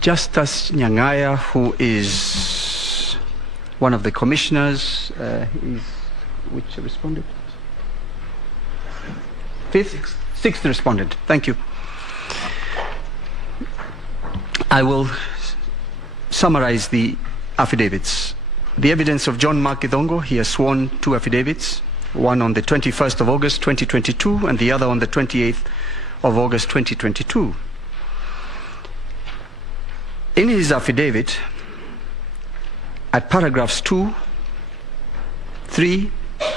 Justus Nyangaya, who is one of the commissioners. Which responded? Sixth respondent. Thank you. I will summarize the affidavits. The evidence of John Mark Gidongo, he has sworn 2 affidavits, one on the 21st of August 2022 and the other on the 28th of August 2022. In his affidavit, at paragraphs 2, 3,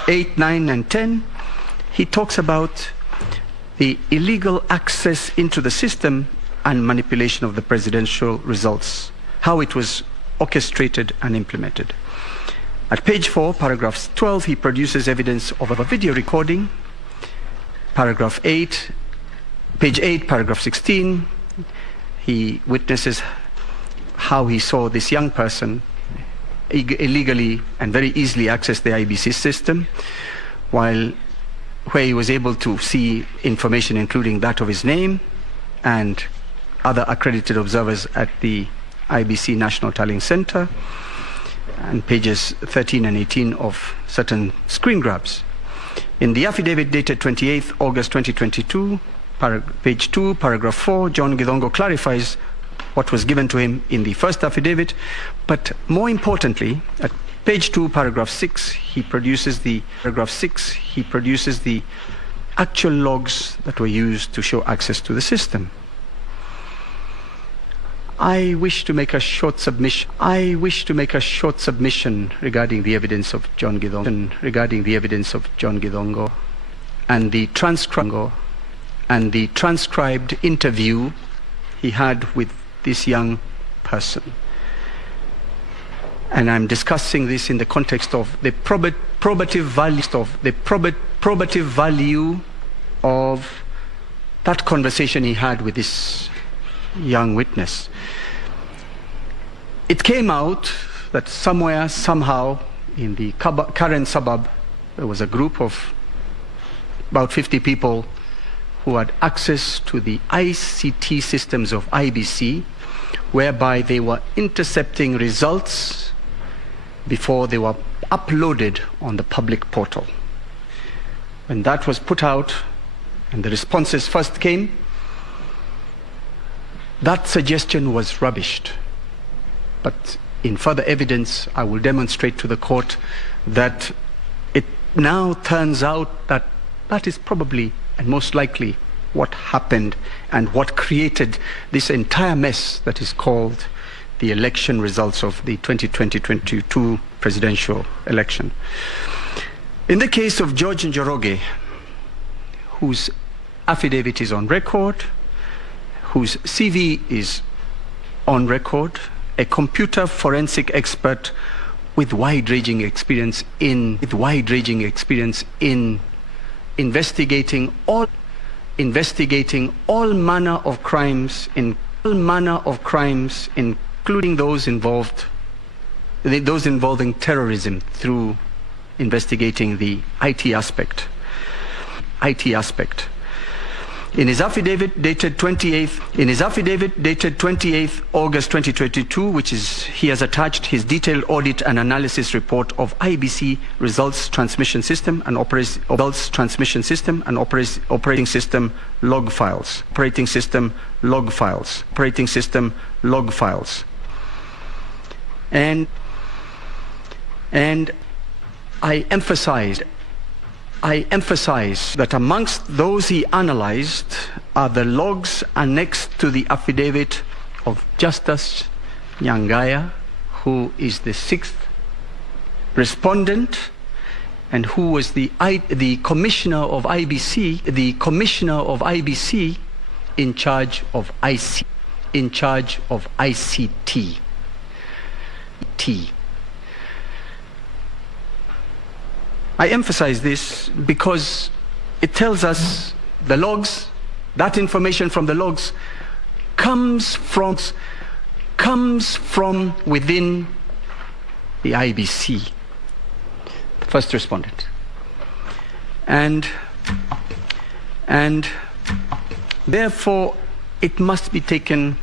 8, 9, and 10, he talks about the illegal access into the system and manipulation of the presidential results, how it was orchestrated and implemented. At page 4, paragraph 12, he produces evidence of a video recording. Paragraph 8, page 8, paragraph 16, he witnesses how he saw this young person illegally and very easily access the IBC system, where he was able to see information including that of his name, and other accredited observers at the IBC National Tallying Center, and pages 13 and 18 of certain screen grabs. In the affidavit dated 28th August 2022, page 2, paragraph 4, John Githongo clarifies what was given to him in the first affidavit, but more importantly, at page 2, paragraph 6, he produces the actual logs that were used to show access to the system. I wish to make a short submission regarding the evidence of John Githongo and the transcribed interview he had with this young person. And I'm discussing this in the context of the probative value of that conversation he had with this young witness. It came out that somewhere, somehow, in the current suburb, there was a group of about 50 people who had access to the ICT systems of IBC, whereby they were intercepting results before they were uploaded on the public portal. When that was put out and the responses first came, that suggestion was rubbished. But in further evidence, I will demonstrate to the court that it now turns out that that is probably and most likely what happened and what created this entire mess that is called the election results of the 2020-22 presidential election. In the case of George Njoroge, whose affidavit is on record, whose CV is on record, a computer forensic expert with wide-ranging experience in investigating all manner of crimes, including those involving terrorism, through investigating the IT aspect. In his affidavit dated 28th August 2022, he has attached his detailed audit and analysis report of IBC results transmission system and operating system log files. And I emphasize that amongst those he analyzed are the logs annexed to the affidavit of Justice Nyangaya, who is the 6th respondent and who was the commissioner of IBC, in charge of ICT. I emphasize this because it tells us the logs, that information from the logs comes from within the IBC, the first respondent. And therefore it must be taken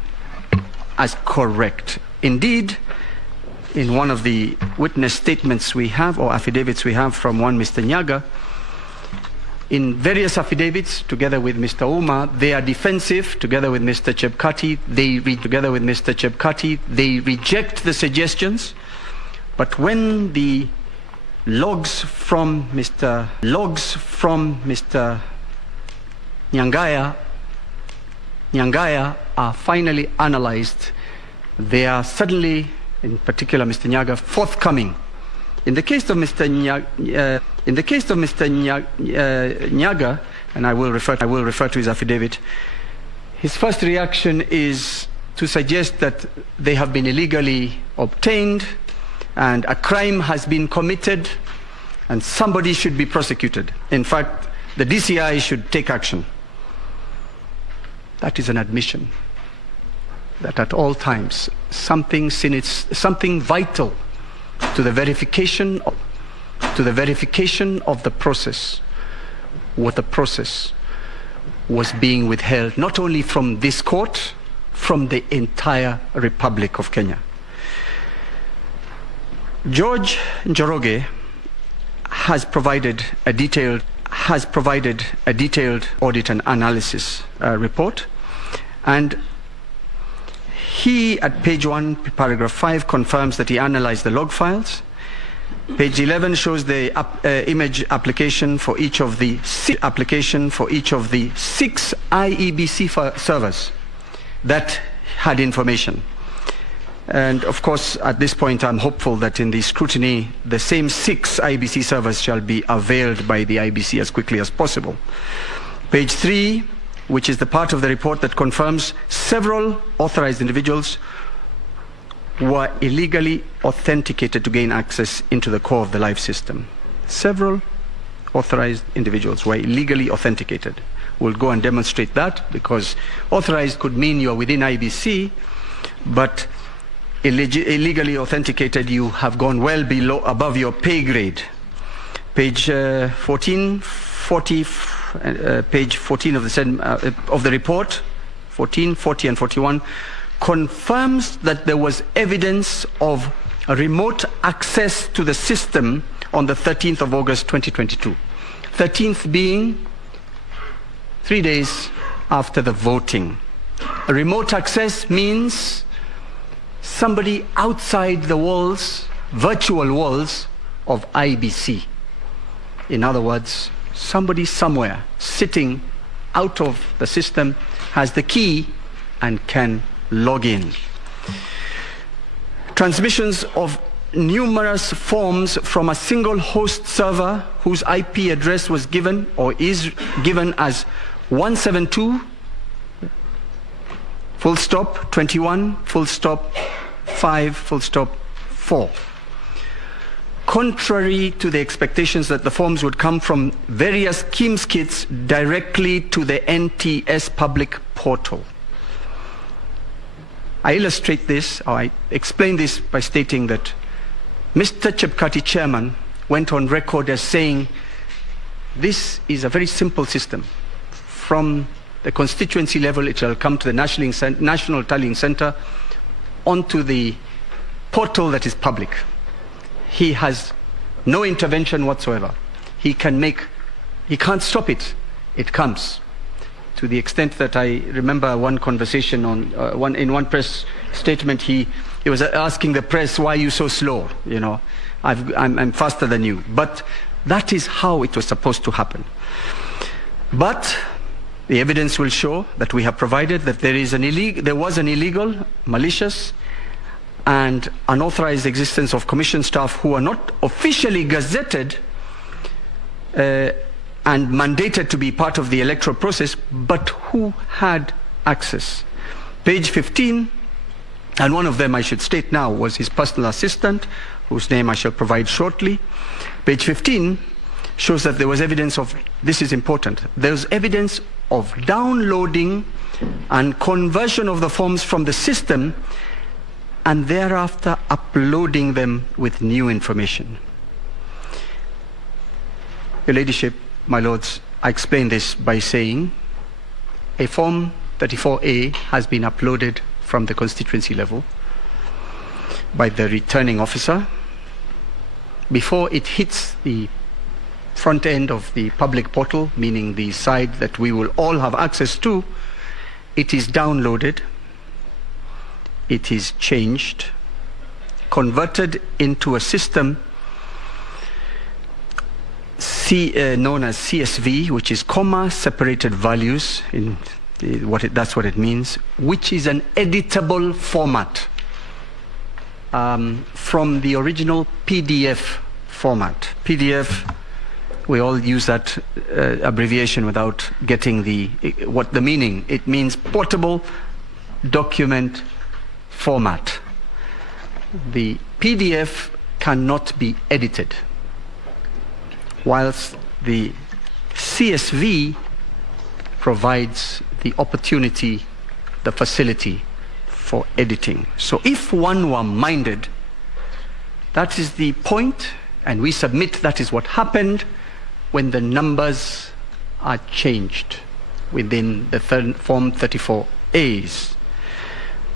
as correct. Indeed, in one of the witness statements we have, or affidavits we have from one Mr. Nyaga, in various affidavits, together with Mr. Uma, they are defensive. Together with Mr. Chebkati, they reject the suggestions. But when the logs from Mr. Nyangaya are finally analyzed, they are suddenly, in particular Mr. Nyaga, forthcoming. In the case of Mr. Nyaga, and I will refer to his affidavit, his first reaction is to suggest that they have been illegally obtained and a crime has been committed and somebody should be prosecuted. In fact, the DCI should take action. That is an admission that at all times something vital to the verification of the process was being withheld not only from this court, from the entire Republic of Kenya. George Njoroge has provided a detailed audit and analysis report, and he, at page 1, paragraph 5, confirms that he analyzed the log files. Page 11 shows the image application for each of the six IEBC servers that had information. And of course, at this point, I'm hopeful that in the scrutiny, the same 6 IBC servers shall be availed by the IBC as quickly as possible. Page 3, which is the part of the report that confirms several authorized individuals were illegally authenticated to gain access into the core of the live system. Several authorized individuals were illegally authenticated. We'll go and demonstrate that, because authorized could mean you're within IBC, but illegally authenticated, you have gone well above your pay grade. Page 14 of the report, 14, 40 and 41, confirms that there was evidence of remote access to the system on the 13th of August 2022. 13th being 3 days after the voting. A remote access means somebody outside the walls, virtual walls of IBC. In other words, somebody somewhere sitting out of the system has the key and can log in. Transmissions of numerous forms from a single host server whose IP address was given or is given as 172 full stop 21 full stop 5 full stop 4. Contrary to the expectations that the forms would come from various KIMS kits directly to the NTS public portal. I illustrate this, or I explain this by stating that Mr. Chebukati, chairman, went on record as saying this is a very simple system. From the constituency level, it shall come to the National Tallying Center, onto the portal that is public. He has no intervention whatsoever. He can't stop it. It comes. To the extent that I remember one conversation in one press statement, he was asking the press, why are you so slow? You know, I'm faster than you. But that is how it was supposed to happen. But the evidence will show that we have provided that there was an illegal, malicious, and unauthorized existence of commission staff who are not officially gazetted and mandated to be part of the electoral process, but who had access. Page 15, and one of them I should state now was his personal assistant, whose name I shall provide shortly. Page 15 shows that there was evidence of, this is important, there's evidence of downloading and conversion of the forms from the system and thereafter uploading them with new information. Your Ladyship, my Lords, I explain this by saying a Form 34A has been uploaded from the constituency level by the returning officer. Before it hits the front end of the public portal, meaning the side that we will all have access to, it is downloaded, it is changed, converted into a system known as CSV, which is comma separated values, that's what it means, which is an editable format from the original PDF format. PDF, we all use that abbreviation without getting what the meaning. It means portable document format. The PDF cannot be edited, whilst the CSV provides the opportunity, the facility for editing. So if one were minded, that is the point, and we submit that is what happened when the numbers are changed. within the Form 34As.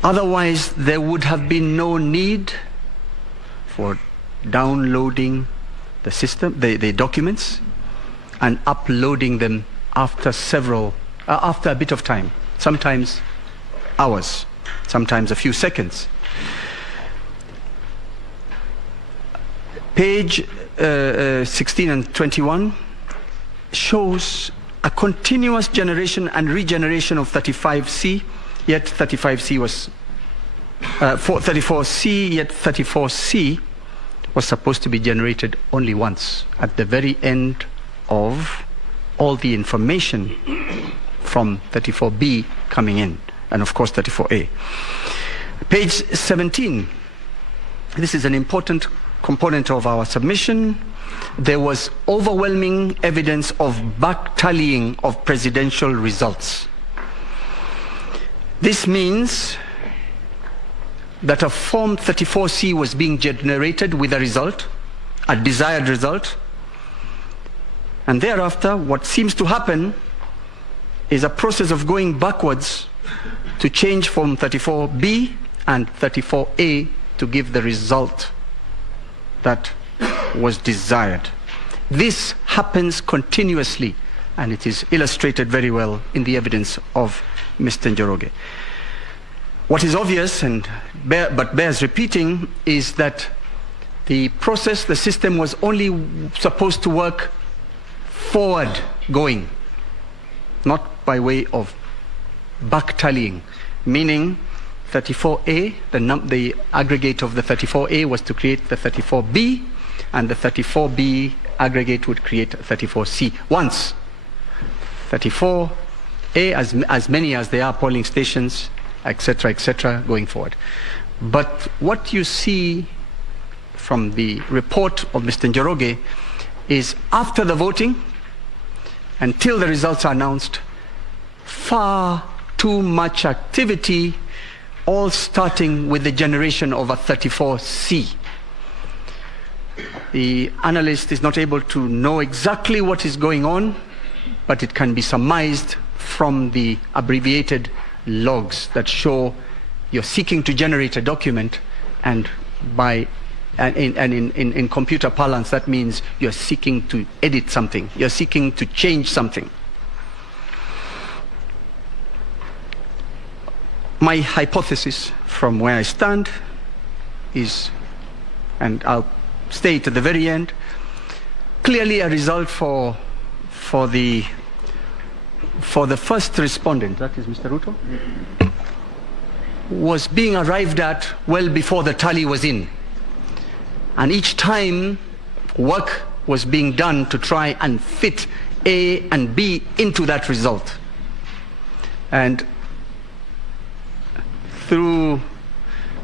Otherwise, there would have been no need for downloading the system, the documents, and uploading them after after a bit of time, sometimes hours, sometimes a few seconds. Page 16 and 21 shows a continuous generation and regeneration of 35C, yet 35C was 34C, yet 34C was supposed to be generated only once at the very end of all the information from 34B coming in, and of course 34A. Page 17, this is an important component of our submission. There was overwhelming evidence of back-tallying of presidential results. This means that a Form 34C was being generated with a result, a desired result, and thereafter what seems to happen is a process of going backwards to change Form 34B and 34A to give the result that was desired. This happens continuously, and it is illustrated very well in the evidence of Mr. Njoroge. What is obvious, but bears repeating, is that the process, the system was only supposed to work forward going, not by way of back tallying, meaning 34A, the aggregate of the 34A was to create the 34B, and the 34B aggregate would create 34C. Once 34A, as many as there are polling stations, etc., going forward. But what you see from the report of Mr. Njoroge is after the voting, until the results are announced, far too much activity, all starting with the generation of a 34C. The analyst is not able to know exactly what is going on, but it can be surmised from the abbreviated logs that show you're seeking to generate a document, and in computer parlance that means you're seeking to edit something, you're seeking to change something. My hypothesis from where I stand is, and I'll state at the very end, clearly a result for the first respondent, that is Mr. Ruto, was being arrived at well before the tally was in. And each time work was being done to try and fit A and B into that result. And through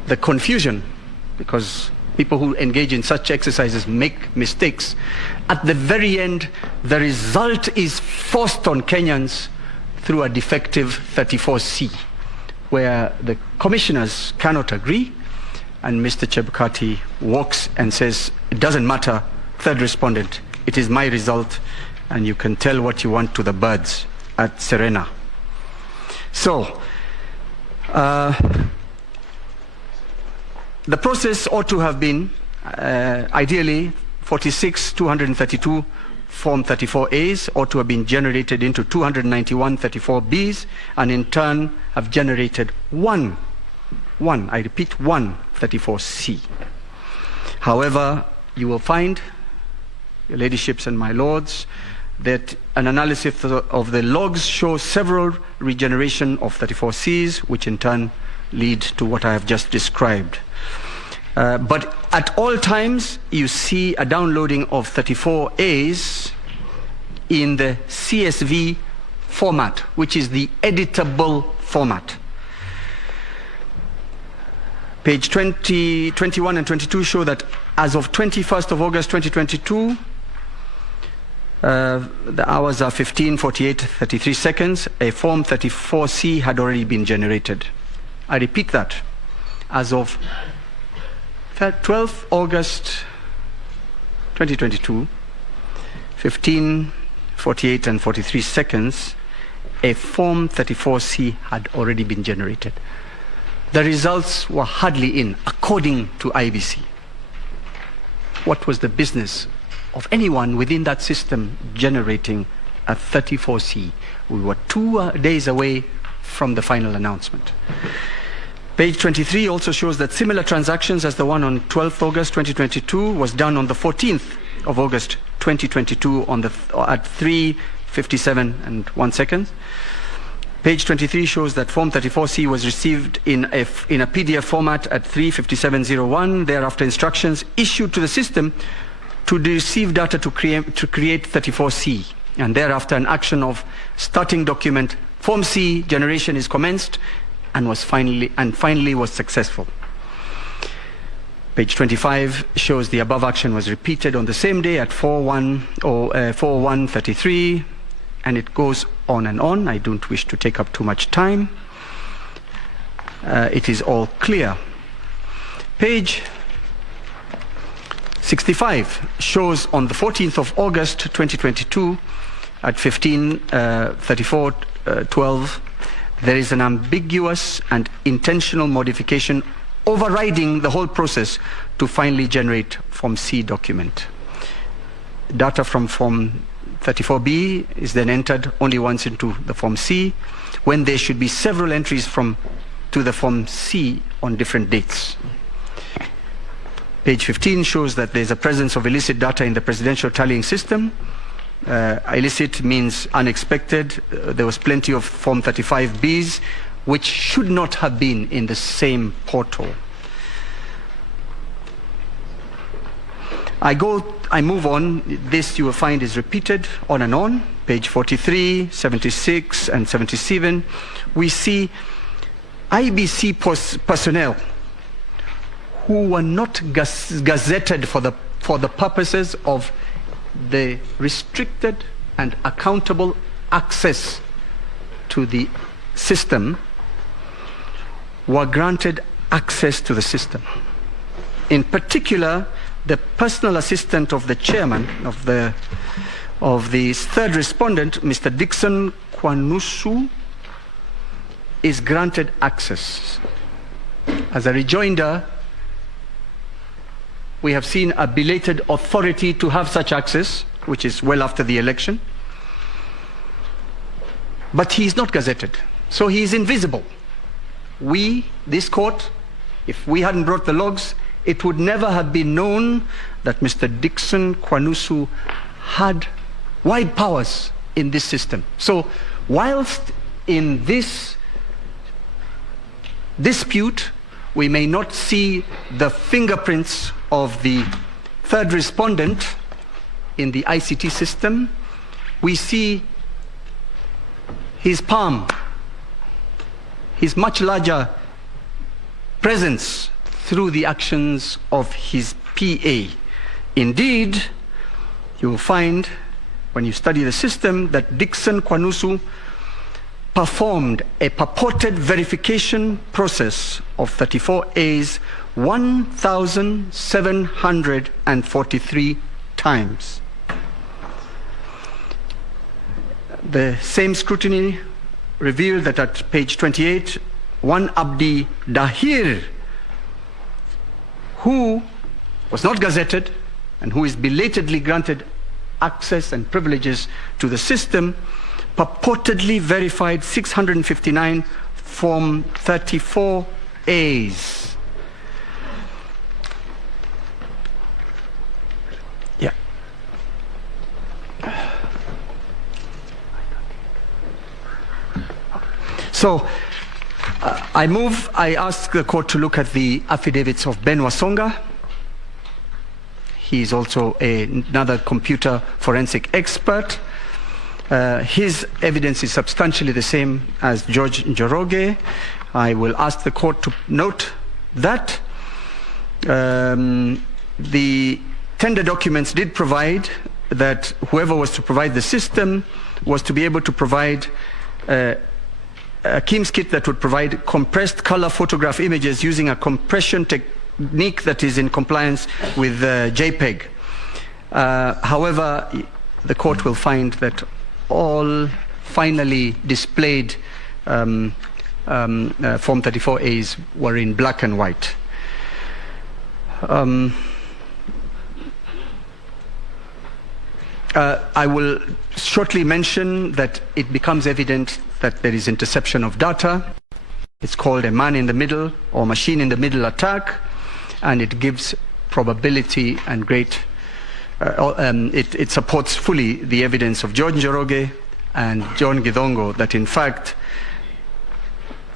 the confusion, because people who engage in such exercises make mistakes, at the very end, the result is forced on Kenyans through a defective 34C, where the commissioners cannot agree, and Mr. Chebukati walks and says, it doesn't matter, third respondent, it is my result, and you can tell what you want to the birds at Serena. So, the process ought to have been, ideally, 46,232 Form 34As ought to have been generated into 291 34Bs, and in turn have generated one, I repeat, one 34C. However, you will find, your ladyships and my lords, that an analysis of the logs shows several regeneration of 34Cs, which in turn lead to what I have just described. But at all times, you see a downloading of 34As in the CSV format, which is the editable format. Page 20, 21 and 22 show that as of 21st of August 2022, the hours are 15:48:33 seconds. A Form 34C had already been generated. I repeat that. As of 12th August 2022, 15:48 and 43 seconds, a Form 34C had already been generated. The results were hardly in, according to IBC. What was the business of anyone within that system generating a 34C? We were 2 days away from the final announcement. Page 23 also shows that similar transactions as the one on 12th August 2022 was done on the 14th of August 2022 at 3:57 Page 23 shows that Form 34C was received in a PDF format at 3:57:01. Thereafter, instructions issued to the system to receive data to create 34C. And thereafter, an action of starting document Form C generation is commenced and finally was successful. Page 25 shows the above action was repeated on the same day at 4:01:33, and it goes on and on. I don't wish to take up too much time. It is all clear. Page 65 shows on the 14th of August 2022 at 15:34:12 there is an ambiguous and intentional modification overriding the whole process to finally generate Form C document. Data from Form 34B is then entered only once into the Form C, when there should be several entries to the Form C on different dates. Page 15 shows that there's a presence of illicit data in the presidential tallying system. Illicit means unexpected. There was plenty of Form 35Bs, which should not have been in the same portal. I move on. This you will find is repeated on and on. Page 43, 76, and 77. We see IBC personnel who were not gazetted for the purposes of the restricted and accountable access to the system were granted access to the system. In particular, the personal assistant of the chairman of the third respondent, Mr. Dixon Kwanusu, is granted access. As a rejoinder, we have seen a belated authority to have such access, which is well after the election. But he is not gazetted, so he is invisible. This court, if we hadn't brought the logs, it would never have been known that Mr. Dixon Kwanusu had wide powers in this system. So whilst in this dispute, we may not see the fingerprints of the third respondent in the ICT system, we see his palm, his much larger presence through the actions of his PA. Indeed, you will find, when you study the system, that Dixon Kwanusu performed a purported verification process of 34As 1,743 times. The same scrutiny revealed that at page 28, one Abdi Dahir, who was not gazetted and who is belatedly granted access and privileges to the system, purportedly verified 659 Form 34As. Yeah. So, I ask the court to look at the affidavits of Ben Wasonga. He is also another computer forensic expert. His evidence is substantially the same as George Njoroge. I will ask the court to note that the tender documents did provide that whoever was to provide the system was to be able to provide a KIMS kit that would provide compressed color photograph images using a compression technique that is in compliance with JPEG. However, the court will find that all finally displayed Form 34As were in black and white. I will shortly mention that it becomes evident that there is interception of data. It's called a man-in-the-middle or machine-in-the-middle attack, and it gives probability and great, it supports fully the evidence of George Njoroge and John Githongo that in fact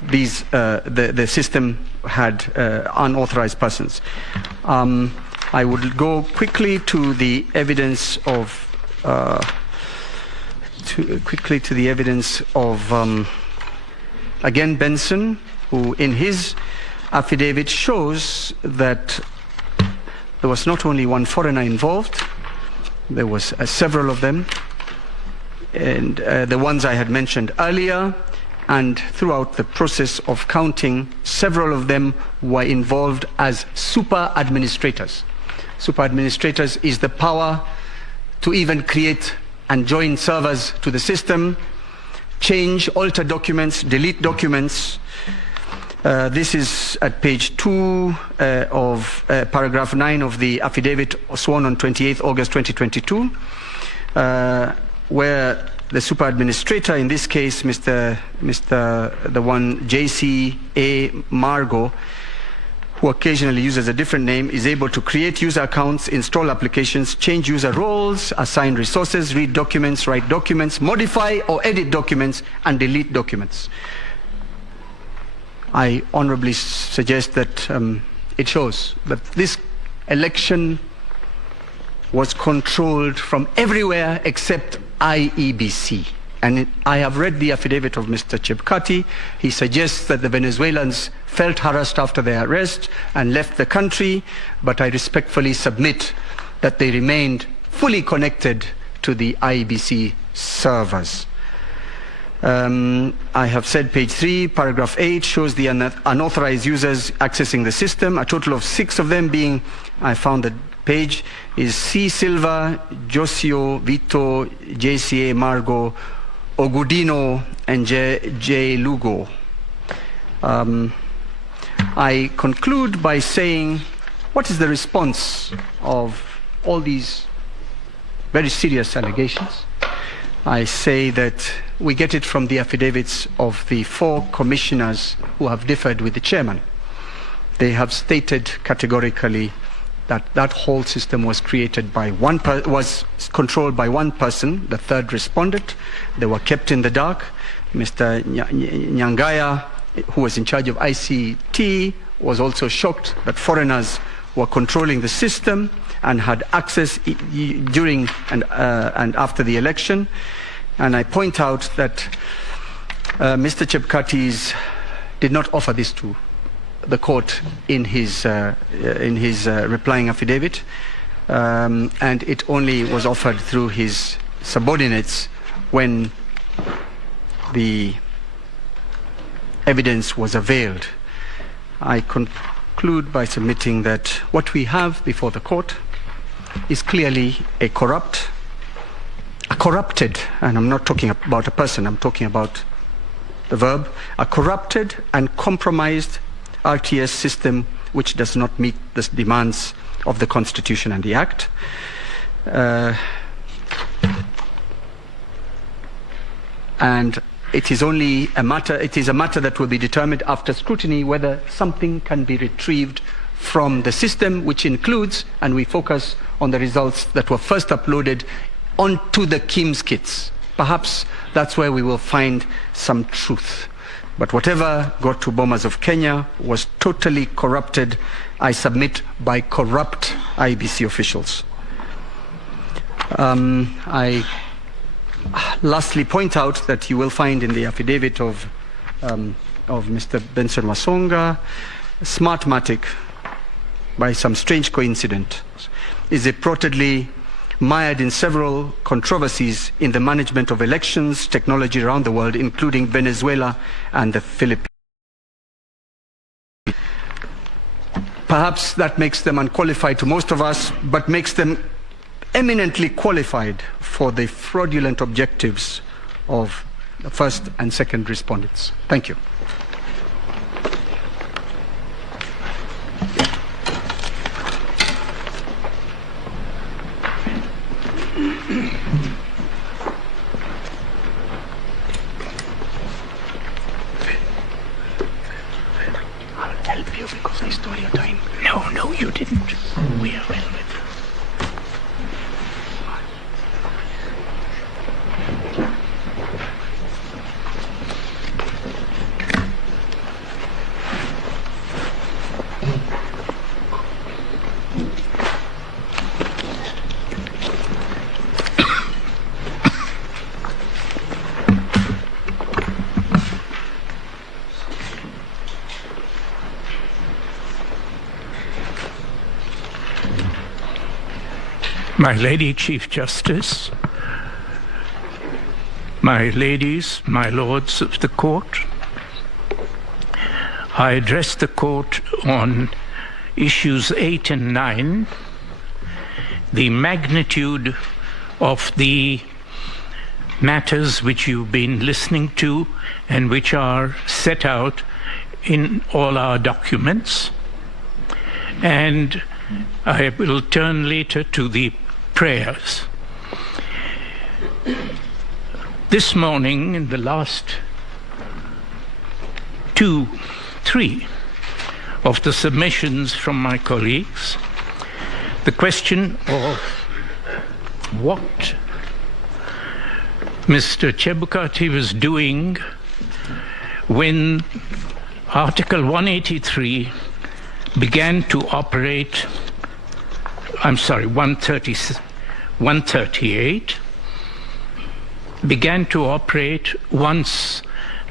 the system had unauthorized persons. I would go quickly to the evidence of again Benson, who in his affidavit shows that there was not only one foreigner involved, there was several of them, and the ones I had mentioned earlier, and throughout the process of counting, several of them were involved as super administrators. Super administrators is the power to even create and join servers to the system, change, alter documents, delete documents. This is at page 2 of paragraph 9 of the affidavit sworn on 28th August 2022, where the super administrator, in this case, the one J.C.A. Margo, who occasionally uses a different name, is able to create user accounts, install applications, change user roles, assign resources, read documents, write documents, modify or edit documents, and delete documents. I honorably suggest that it shows that this election was controlled from everywhere except IEBC. And I have read the affidavit of Mr. Chebukati. He suggests that the Venezuelans felt harassed after their arrest and left the country, but I respectfully submit that they remained fully connected to the IEBC servers. I have said page 3, paragraph 8 shows the unauthorized users accessing the system, a total of 6 of them being, I found the page, is C. Silva, Josio, Vito, JCA, Margo, Ogudino, and J. Lugo. I conclude by saying, what is the response of all these very serious allegations? I say that we get it from the affidavits of the 4 commissioners who have differed with the chairman. They have stated categorically that that whole system was created by was controlled by one person, the third respondent. They were kept in the dark. Mr. Nyangaya, who was in charge of ICT, was also shocked that foreigners were controlling the system and had access during and after the election. And I point out that Mr. Chebukati did not offer this to the court in his replying affidavit, and it only was offered through his subordinates when the evidence was availed. I conclude by submitting that what we have before the court is clearly a corrupted, and I'm not talking about a person, I'm talking about the verb, a corrupted and compromised RTS system which does not meet the demands of the Constitution and the Act. And it is only a matter that will be determined after scrutiny whether something can be retrieved from the system, which includes, and we focus on the results that were first uploaded onto the KIMS kits. Perhaps that's where we will find some truth. But whatever got to Bomas of Kenya was totally corrupted, I submit, by corrupt IEBC officials. I lastly point out that you will find in the affidavit of Mr. Benson Wasonga, Smartmatic, by some strange coincidence, is reportedly mired in several controversies in the management of elections technology around the world, including Venezuela and the Philippines. Perhaps that makes them unqualified to most of us, but makes them eminently qualified for the fraudulent objectives of the first and second respondents. Thank you. I'll help you because I stole your time. No, you didn't. We are well with you. My Lady Chief Justice, my ladies, my lords of the court, I address the court on issues 8 and 9, the magnitude of the matters which you've been listening to and which are set out in all our documents, and I will turn later to the prayers. This morning, in the last 3 of the submissions from my colleagues, the question of what Mr. Chebukati was doing when Article 183 began to operate, 138 began to operate once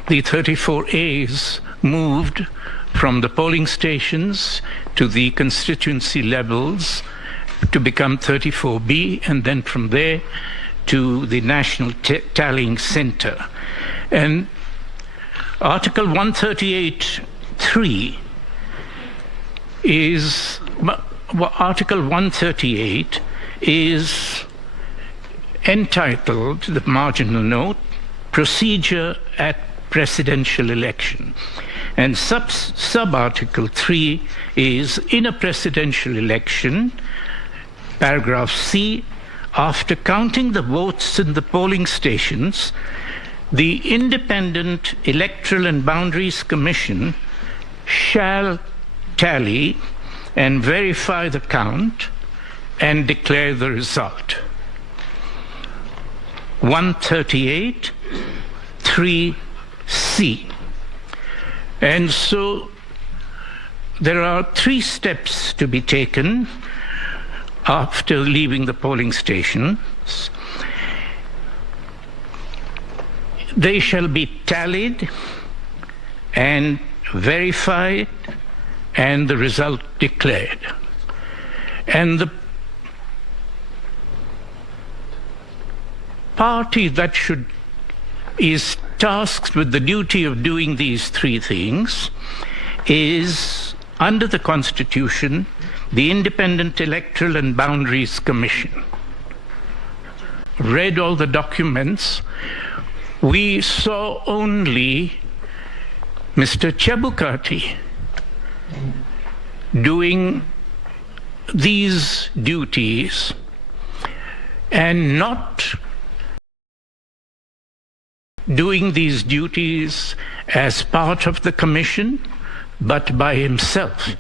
the 34As moved from the polling stations to the constituency levels to become 34B, and then from there to the National Tallying Center. And Article 138.3 is... Article 138 is entitled, the marginal note, Procedure at Presidential Election. And sub-article 3 is, in a presidential election, paragraph C, after counting the votes in the polling stations, the Independent Electoral and Boundaries Commission shall tally and verify the count and declare the result. 138.3c. And so there are 3 steps to be taken after leaving the polling stations. They shall be tallied and verified and the result declared. And the party that is tasked with the duty of doing these 3 things is, under the Constitution, the Independent Electoral and Boundaries Commission. Read all the documents. We saw only Mr. Chebukati doing these duties and not doing these duties as part of the commission, but by himself,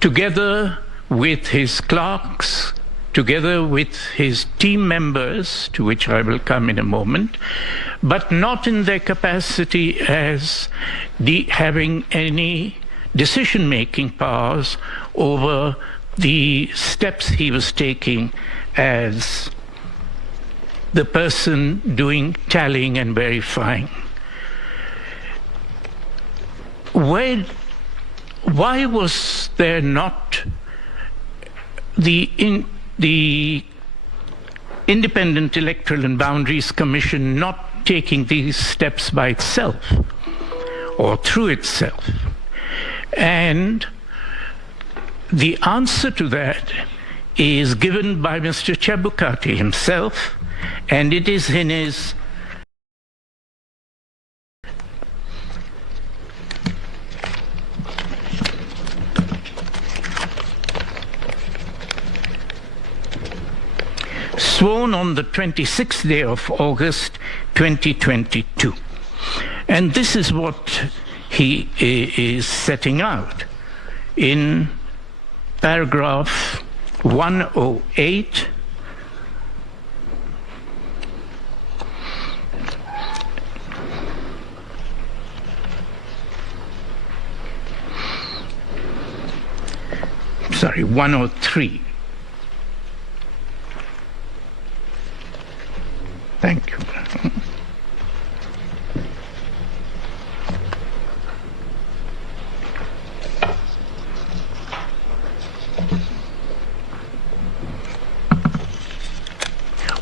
together with his clerks, together with his team members, to which I will come in a moment, but not in their capacity as having any decision-making powers over the steps he was taking as the person doing tallying and verifying. Why was there not the Independent Electoral and Boundaries Commission not taking these steps by itself or through itself? And the answer to that is given by Mr. Chebukati himself, and it is in his sworn on the 26th day of August 2022. And this is what he is setting out in paragraph 108. Sorry, 103. Thank you.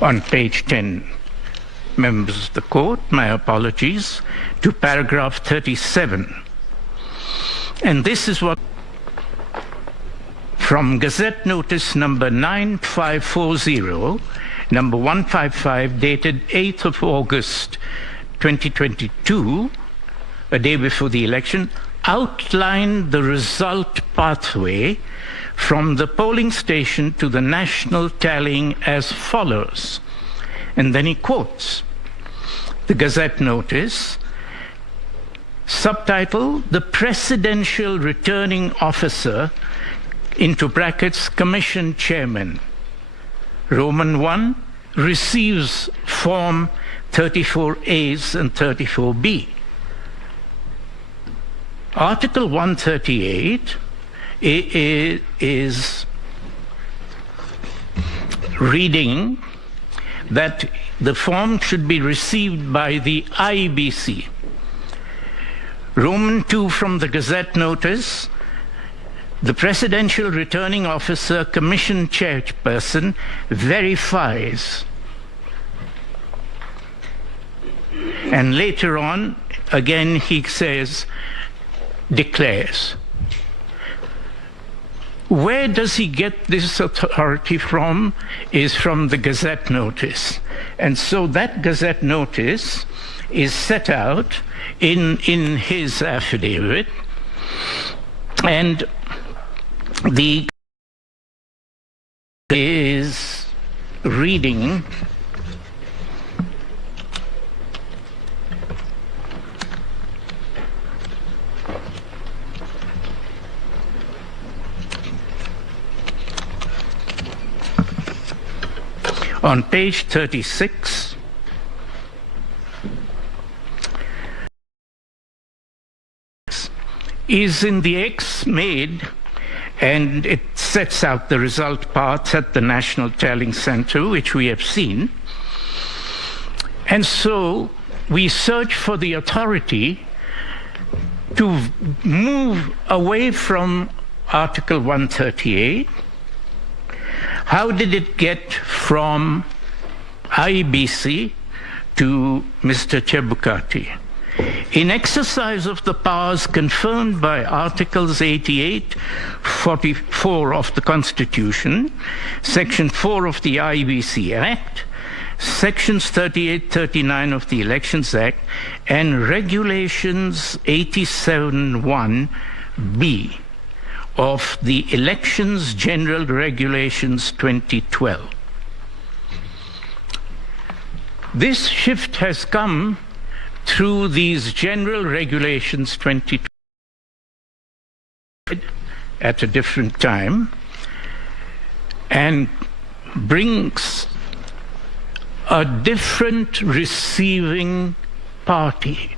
On page 10, members of the court, my apologies, to paragraph 37. And this is what from Gazette Notice number 9540, number 155, dated 8th of August 2022, a day before the election, outlined the result pathway from the polling station to the national tallying as follows. And then he quotes the Gazette Notice, subtitle, "The Presidential Returning Officer," into brackets, Commission Chairman, Roman 1, receives Form 34As and 34B. Article 138 is reading that the form should be received by the IBC. Roman 2 from the Gazette Notice, the Presidential Returning Officer Commission Chairperson verifies. And later on, again, he says, declares. Where does he get this authority from? Is from the Gazette Notice. And so that Gazette Notice is set out in his affidavit. And the is reading on page 36. Is in the X made, and it sets out the result paths at the National Tallying Center, which we have seen. And so we search for the authority to move away from Article 138. How did it get from IBC to Mr. Chebukati? In exercise of the powers confirmed by Articles 88, 44 of the Constitution, Section 4 of the IBC Act, Sections 38, 39 of the Elections Act, and Regulations 87(1)(b) of the Elections General Regulations 2012. This shift has come through these General Regulations 2012 at a different time, and brings a different receiving party.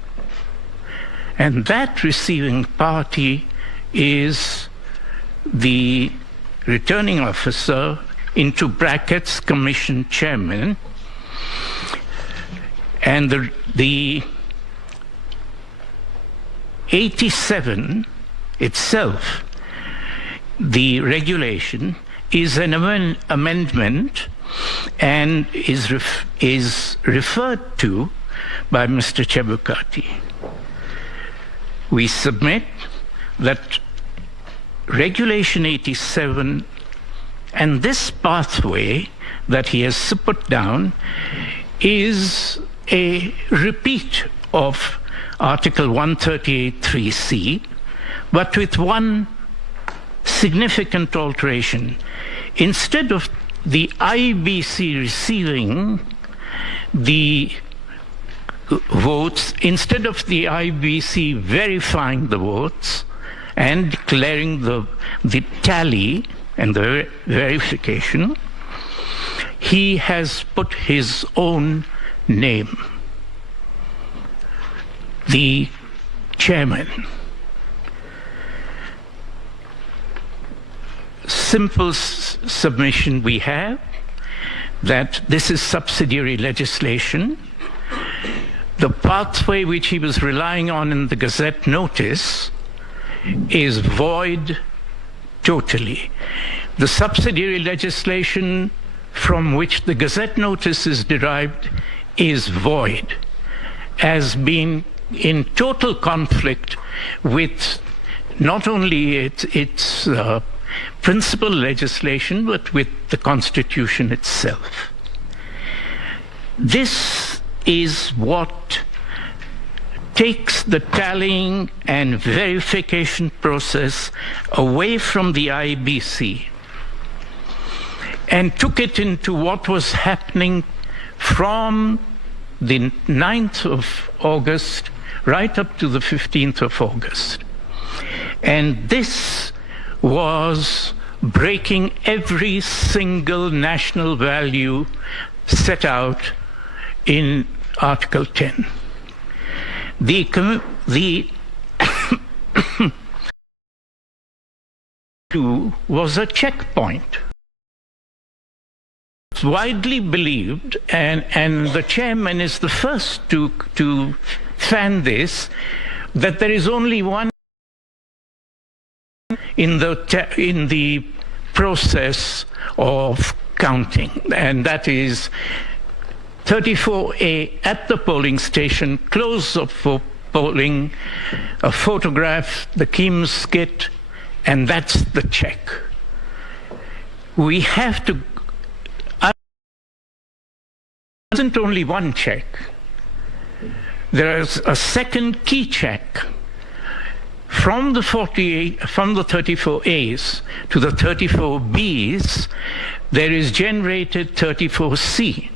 And that receiving party is the returning officer, into brackets, Commission Chairman, and the 87 itself, the regulation, is an amendment and is referred to by Mr. Chebukati. We submit that Regulation 87 and this pathway that he has put down is a repeat of Article 138(3)(c), but with one significant alteration. Instead of the IBC receiving the votes, instead of the IBC verifying the votes and declaring the tally and the verification, he has put his own name. The chairman. Simple submission we have that this is subsidiary legislation. The pathway which he was relying on in the Gazette notice is void totally. The subsidiary legislation from which the Gazette notice is derived is void, as being in total conflict with not only its principal legislation, but with the Constitution itself. This is what takes the tallying and verification process away from the IBC and took it into what was happening from the 9th of August right up to the 15th of August. And this was breaking every single national value set out in Article 10. The was a checkpoint. It's widely believed, and the chairman is the first to fan this, that there is only one in the process of counting, and that is 34A at the polling station, close of polling, a photograph, the Keem skit, and that's the check. We have to. There isn't only one check. There is a second key check. From the 34As to the 34Bs, there is generated 34C.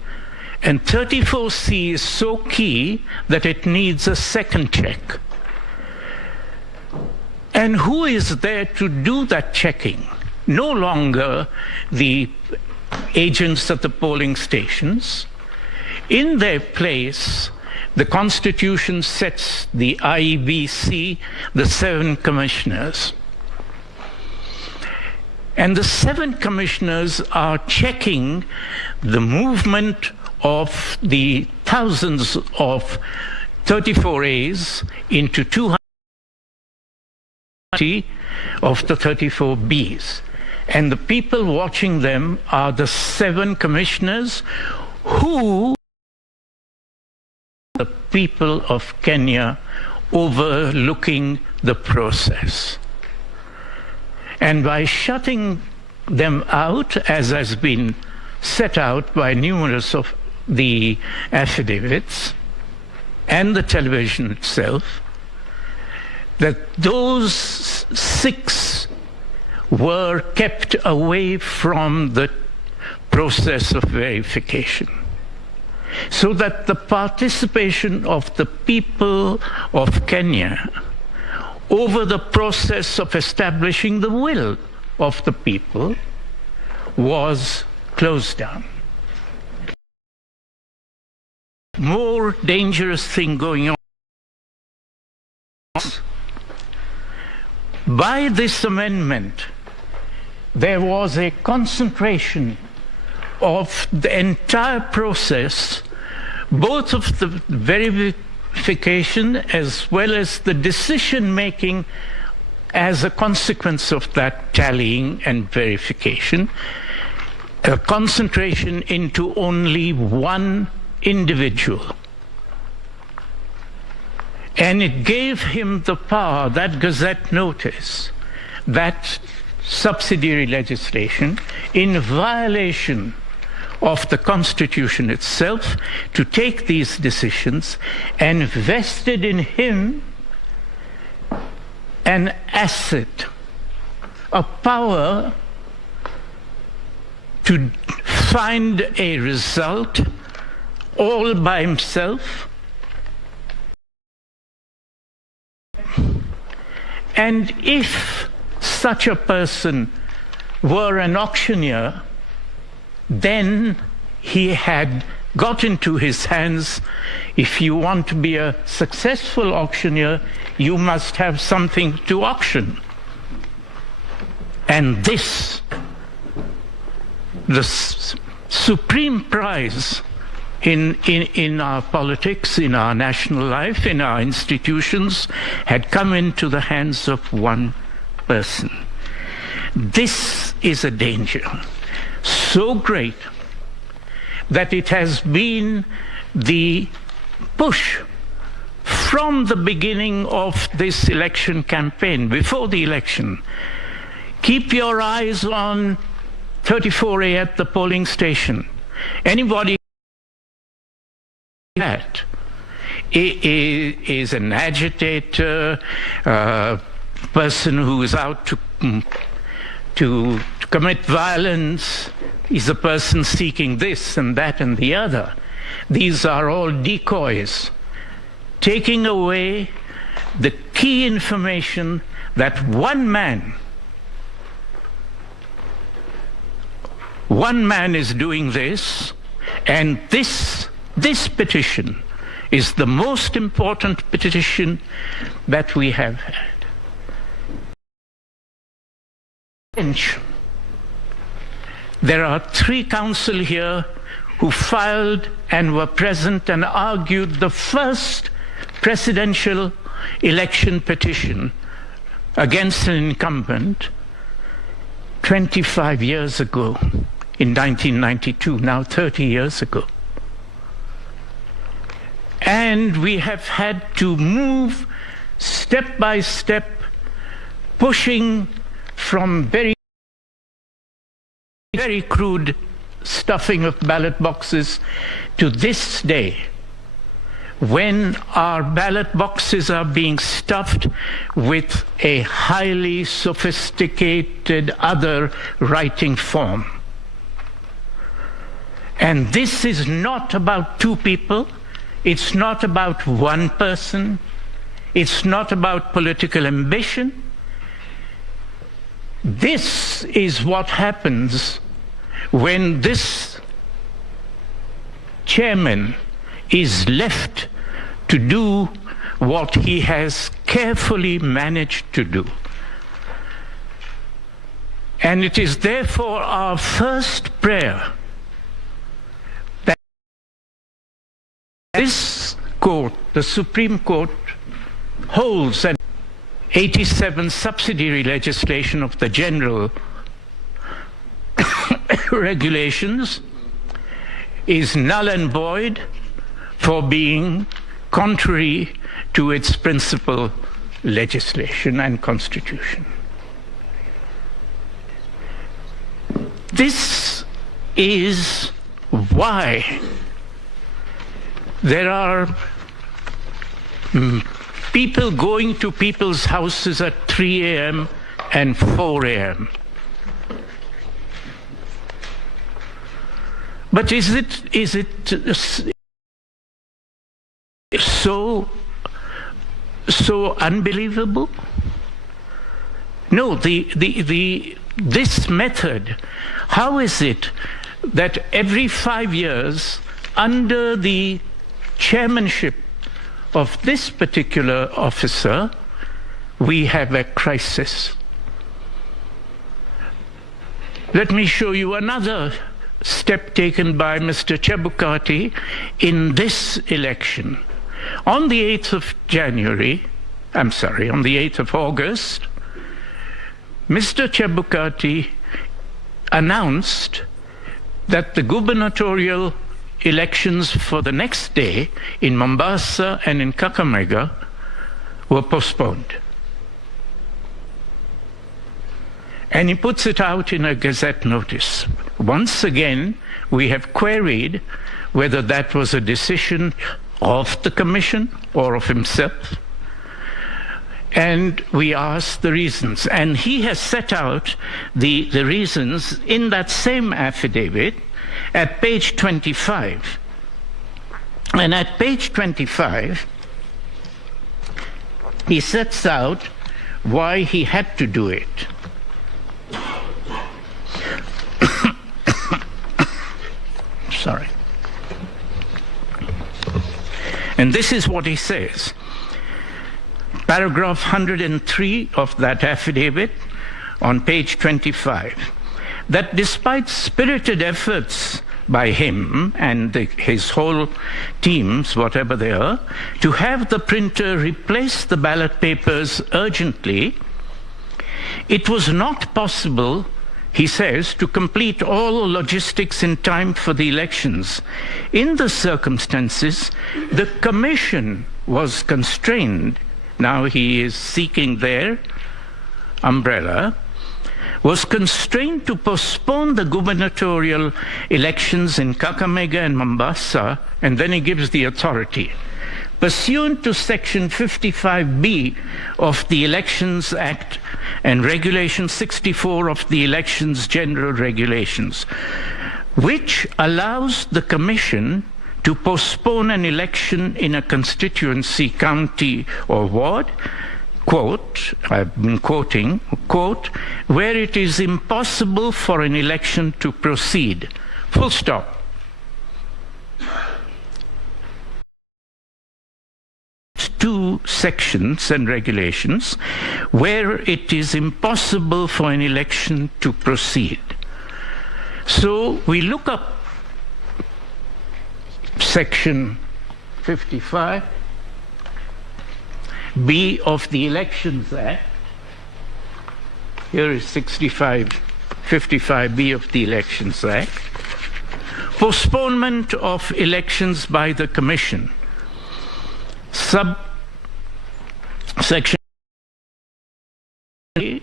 And 34C is so key that it needs a second check. And who is there to do that checking? No longer the agents at the polling stations. In their place, the Constitution sets the IBC, the 7 commissioners. And the 7 commissioners are checking the movement of the thousands of 34As into 200 of the 34Bs. And the people watching them are the 7 commissioners who the people of Kenya overlooking the process. And by shutting them out, as has been set out by numerous of the affidavits and the television itself, that those 6 were kept away from the process of verification, so that the participation of the people of Kenya over the process of establishing the will of the people was closed down. More dangerous thing going on. By this amendment, there was a concentration of the entire process, both of the verification as well as the decision-making as a consequence of that tallying and verification, a concentration into only one individual. And it gave him the power, that Gazette notice, that subsidiary legislation, in violation of the Constitution itself, to take these decisions, and vested in him an asset, a power to find a result all by himself. And if such a person were an auctioneer, then he had got into his hands, if you want to be a successful auctioneer, you must have something to auction. And this, the supreme prize in our politics, in our national life, in our institutions, had come into the hands of one person. This is a danger so great that it has been the push from the beginning of this election campaign, before the election. Keep your eyes on 34A at the polling station. Anybody that is an agitator, person who is out to commit violence, is a person seeking this and that and the other. These are all decoys, taking away the key information that one man is doing this, and this petition is the most important petition that we have had. There are 3 counsel here who filed and were present and argued the first presidential election petition against an incumbent 25 years ago, in 1992, now 30 years ago. And we have had to move step by step, pushing from very crude stuffing of ballot boxes to this day, when our ballot boxes are being stuffed with a highly sophisticated other writing form. And this is not about 2 people. It's not about one person. It's not about political ambition. This is what happens when this chairman is left to do what he has carefully managed to do. And it is therefore our first prayer that this court, the Supreme Court, holds an 87 subsidiary legislation of the general regulations is null and void for being contrary to its principal legislation and constitution. This is why there are people going to people's houses at 3 a.m. and 4 a.m. But is it so unbelievable? No, this method, how is it that every 5 years, under the chairmanship of this particular officer, we have a crisis? Let me show you another step taken by Mr. Chebukati in this election. On the 8th of August, Mr. Chebukati announced that the gubernatorial elections for the next day in Mombasa and in Kakamega were postponed. And he puts it out in a Gazette notice. Once again, we have queried whether that was a decision of the commission or of himself. And we asked the reasons. And he has set out the reasons in that same affidavit at page 25. And at page 25, he sets out why he had to do it. Sorry. And this is what he says. Paragraph 103 of that affidavit on page 25, that despite spirited efforts by him and his whole teams, whatever they are, to have the printer replace the ballot papers urgently, it was not possible, he says, to complete all logistics in time for the elections. In the circumstances, the Commission was constrained, now he is seeking their umbrella, was constrained to postpone the gubernatorial elections in Kakamega and Mombasa, and then he gives the authority. Pursuant to Section 55B of the Elections Act and Regulation 64 of the Elections General Regulations, which allows the Commission to postpone an election in a constituency, county, or ward, quote, I've been quoting, quote, where it is impossible for an election to proceed, full stop. Two sections and regulations where it is impossible for an election to proceed. So we look up section 55B of the Elections Act. Here is 55B of the Elections Act. Postponement of elections by the Commission. Subsection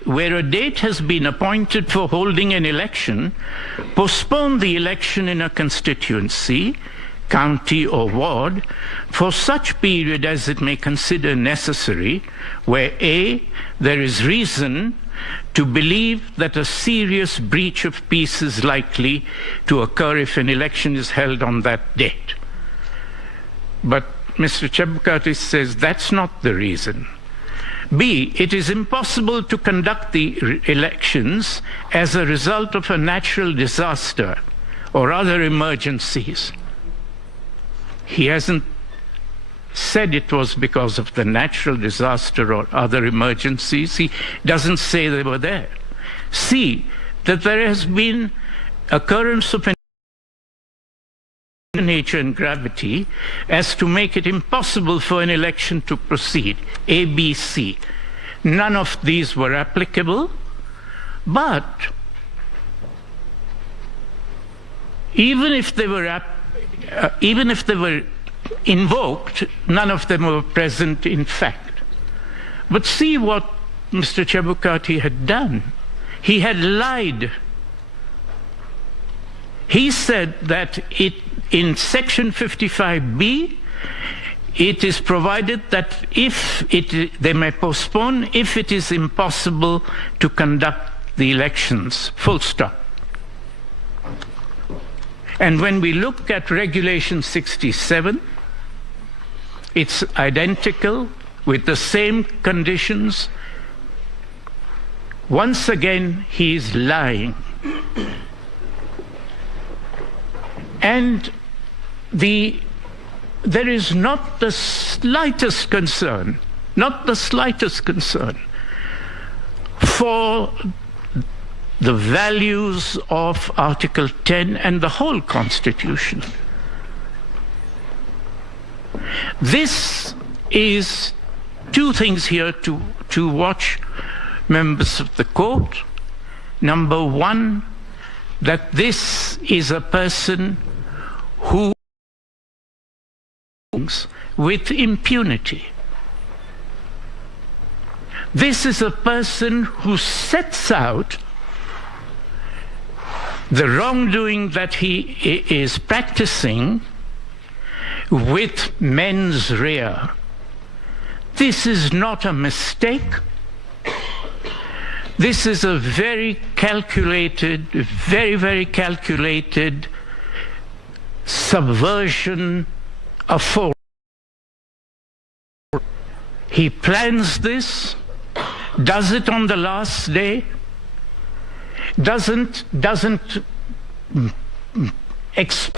where a date has been appointed for holding an election, postpone the election in a constituency, county or ward for such period as it may consider necessary, where A, there is reason to believe that a serious breach of peace is likely to occur if an election is held on that date. But Mr. Chebukati says that's not the reason. B, it is impossible to conduct the elections as a result of a natural disaster or other emergencies. He hasn't said it was because of the natural disaster or other emergencies. He doesn't say they were there. C, that there has been occurrence of nature and gravity as to make it impossible for an election to proceed. A, B, C. None of these were applicable, but even if they were invoked, none of them were present in fact. But see what Mr. Chebukati had done. He had lied. He said that in Section 55B, it is provided that they may postpone if it is impossible to conduct the elections, full stop. And when we look at Regulation 67, it's identical with the same conditions. Once again, he is lying. And there is not the slightest concern, for the values of Article 10 and the whole Constitution. This is two things here to watch, members of the court. Number one, that this is a person who with impunity. This is a person who sets out the wrongdoing that he is practicing with mens rea. This is not a mistake. This is a very calculated, very calculated subversion of force. He plans this, does it on the last day,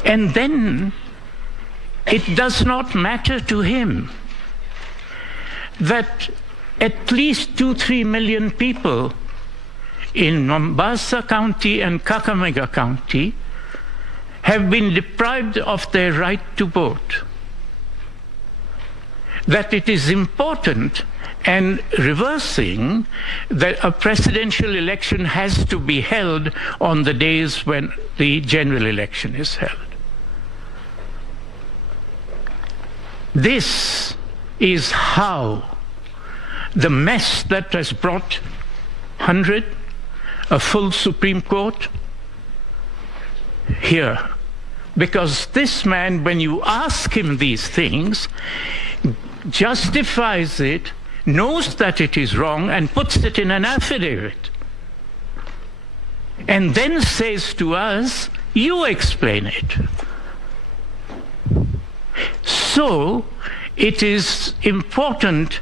and then it does not matter to him that at least 2-3 million people in Mombasa County and Kakamega County have been deprived of their right to vote. That it is important and reversing that a presidential election has to be held on the days when the general election is held. This is how the mess that has brought 100, a full Supreme Court, here. Because this man, when you ask him these things, justifies it, knows that it is wrong, and puts it in an affidavit. And then says to us, you explain it. So, it is important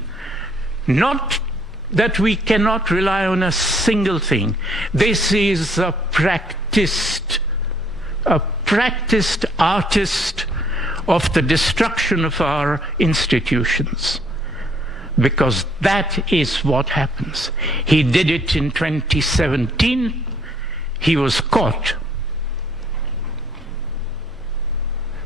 not that we cannot rely on a single thing. This is a practiced artist of the destruction of our institutions. Because that is what happens. He did it in 2017. He was caught.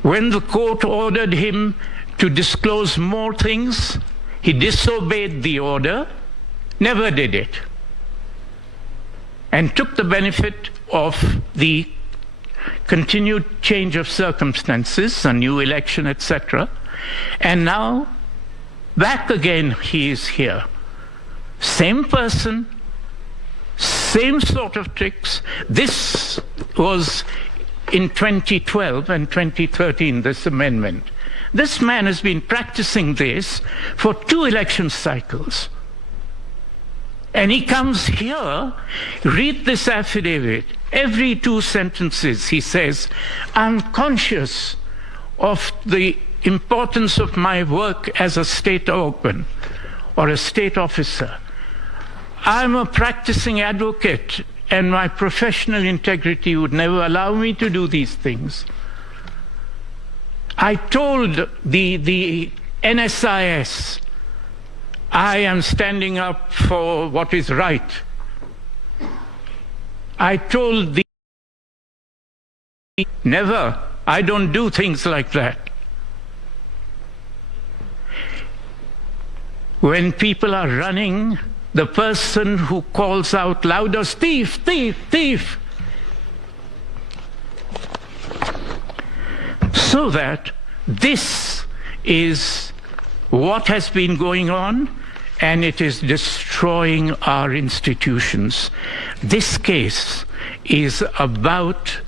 When the court ordered him to disclose more things, he disobeyed the order, never did it, and took the benefit of the continued change of circumstances, a new election, etc. And now, back again, he is here. Same person, same sort of tricks. This was in 2012 and 2013, this amendment. This man has been practicing this for 2 election cycles. And he comes here, read this affidavit. Every 2 sentences he says, I'm conscious of the importance of my work as a state organ or a state officer. I'm a practicing advocate and my professional integrity would never allow me to do these things. I told the NSIS, I am standing up for what is right. I told never, I don't do things like that. When people are running, the person who calls out louder, thief, thief, thief. So that this is what has been going on, and it is destroying our institutions. This case is about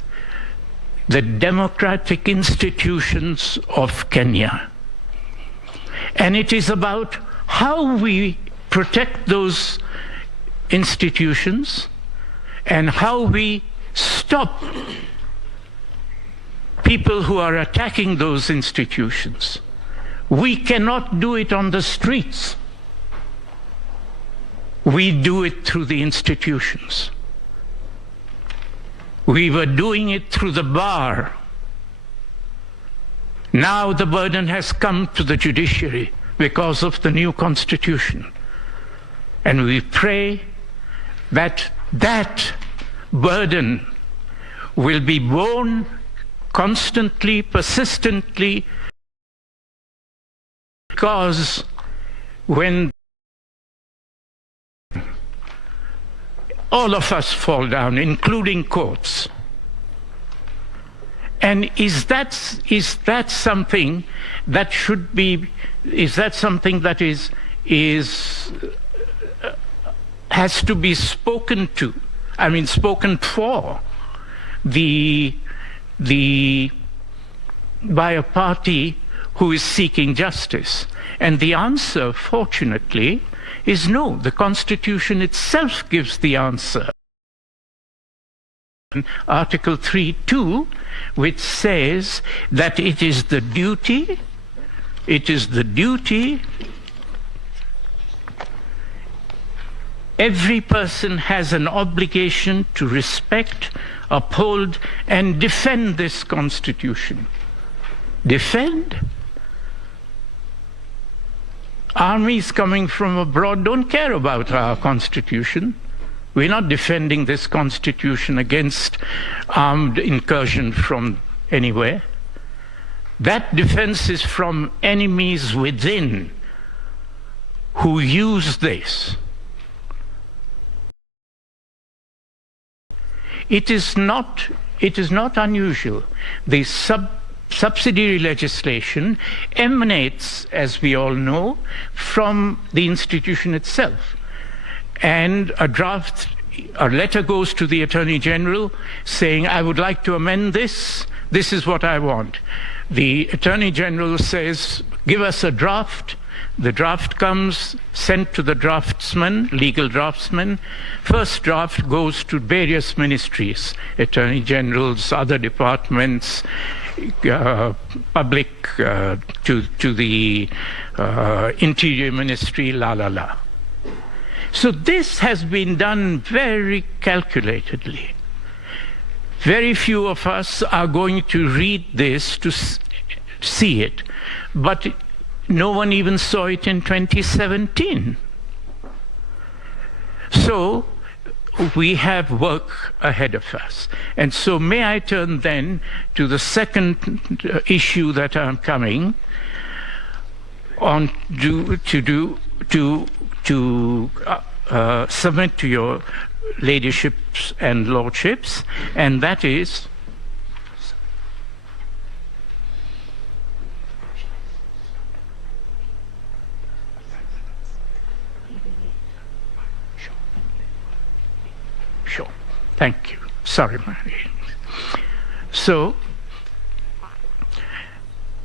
the democratic institutions of Kenya. And it is about how we protect those institutions and how we stop people who are attacking those institutions. We cannot do it on the streets. We do it through the institutions. We were doing it through the bar. Now the burden has come to the judiciary because of the new constitution. And we pray that that burden will be borne constantly, persistently, because when all of us fall down, including courts. And is that something that should be, is that something that has to be spoken to, I mean spoken for, by a party who is seeking justice? And the answer, fortunately, is no. The Constitution itself gives the answer. Article 3(2), which says that it is the duty every person has an obligation to respect, uphold, and defend this Constitution. Defend? Armies coming from abroad don't care about our Constitution. We're not defending this Constitution against armed incursion from anywhere. That defense is from enemies within who use this. It is not unusual. The subsidiary legislation emanates, as we all know, from the institution itself. And a letter goes to the Attorney General saying, I would like to amend this. This is what I want. The Attorney General says, give us a draft. The draft comes, sent to the draftsman, legal draftsman. First draft goes to various ministries, Attorney Generals, other departments, public, to the Interior Ministry, la. So this has been done very calculatedly. Very few of us are going to read this to see it, but no one even saw it in 2017. So we have work ahead of us. And so may I turn then to the second issue that I'm coming on to submit to your ladyships and lordships, and that is sure. Thank you. Sorry, Mary. So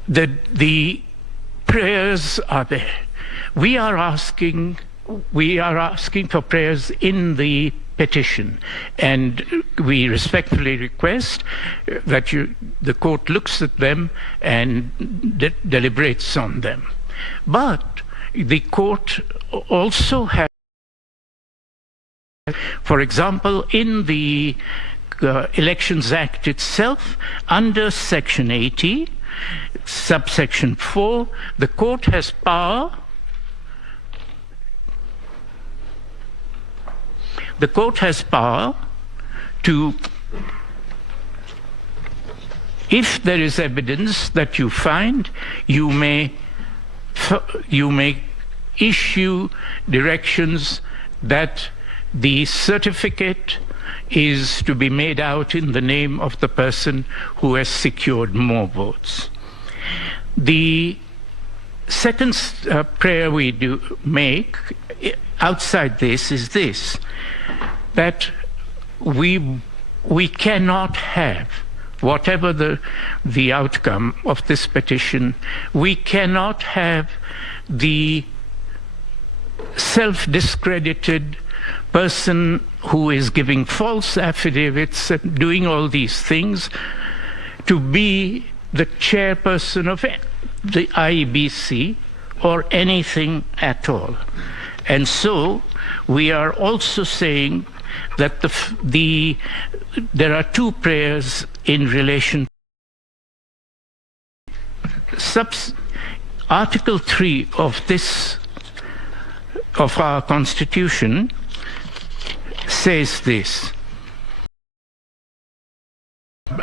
the prayers are there. We are asking for prayers in the petition, and we respectfully request that the court looks at them and deliberates on them. But the court also has, for example, in the Elections Act itself, under Section 80, subsection 4, the court has power. The court has power to, if there is evidence that you find, you may issue directions that the certificate is to be made out in the name of the person who has secured more votes. The second prayer we do make outside this is this, that we cannot have, whatever the outcome of this petition, we cannot have the self-discredited person who is giving false affidavits and doing all these things to be the chairperson of the IEBC or anything at all. And so we are also saying that there are two prayers in relation. Article 3 of our Constitution says this.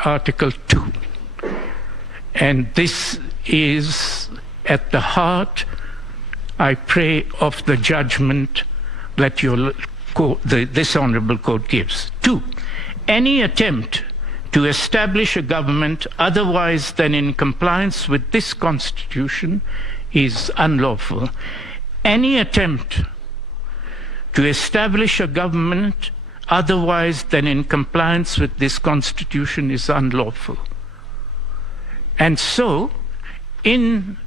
Article 2. And this is at the heart, I pray, of the judgment that this honorable court gives. 2. Any attempt to establish a government otherwise than in compliance with this Constitution is unlawful. Any attempt to establish a government otherwise than in compliance with this Constitution is unlawful. And so in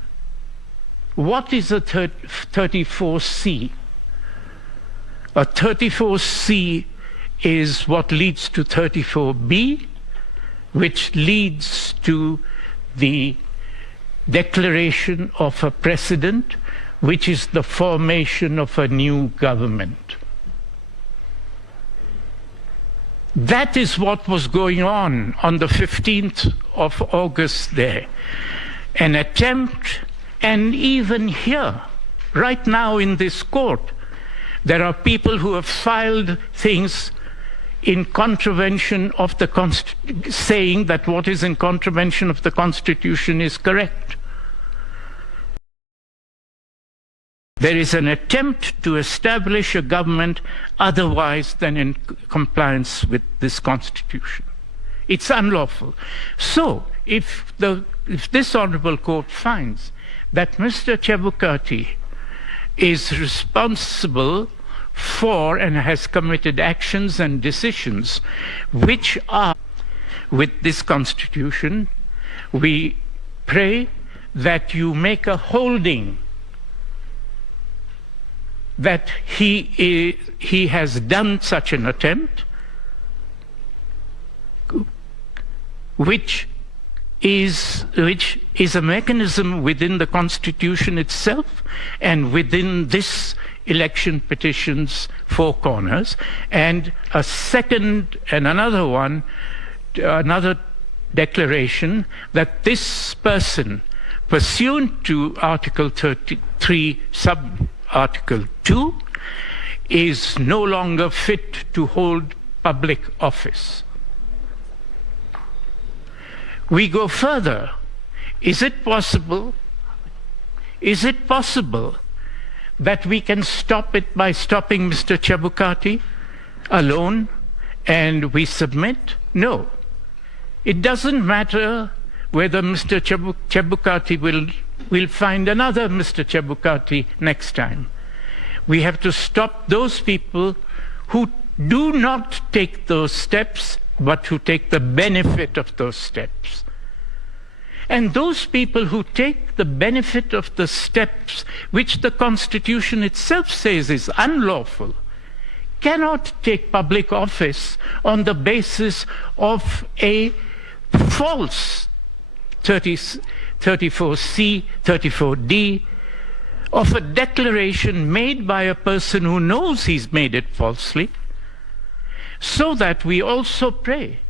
what is a 34C? A 34C is what leads to 34B, which leads to the declaration of a president, which is the formation of a new government. That is what was going on the 15th of August there. An attempt, and even here, right now in this court, there are people who have filed things in contravention of the saying that what is in contravention of the Constitution is correct. There is an attempt to establish a government otherwise than in compliance with this Constitution. It's unlawful. So, if this Honourable Court finds that Mr. Chebukati is responsible for and has committed actions and decisions which are with this Constitution, we pray that you make a holding that he has done such an attempt, which is a mechanism within the Constitution itself and within this election petition's four corners, and a second and another declaration that this person, pursuant to Article 33, sub-Article 2, is no longer fit to hold public office. We go further. Is it possible that we can stop it by stopping Mr. Chebukati alone and we submit? No. It doesn't matter whether Mr. Chebukati will find another Mr. Chebukati next time. We have to stop those people who do not take those steps, but who take the benefit of those steps. And those people who take the benefit of the steps which the Constitution itself says is unlawful cannot take public office on the basis of a false 34C, 34D, of a declaration made by a person who knows he's made it falsely, so that we also pray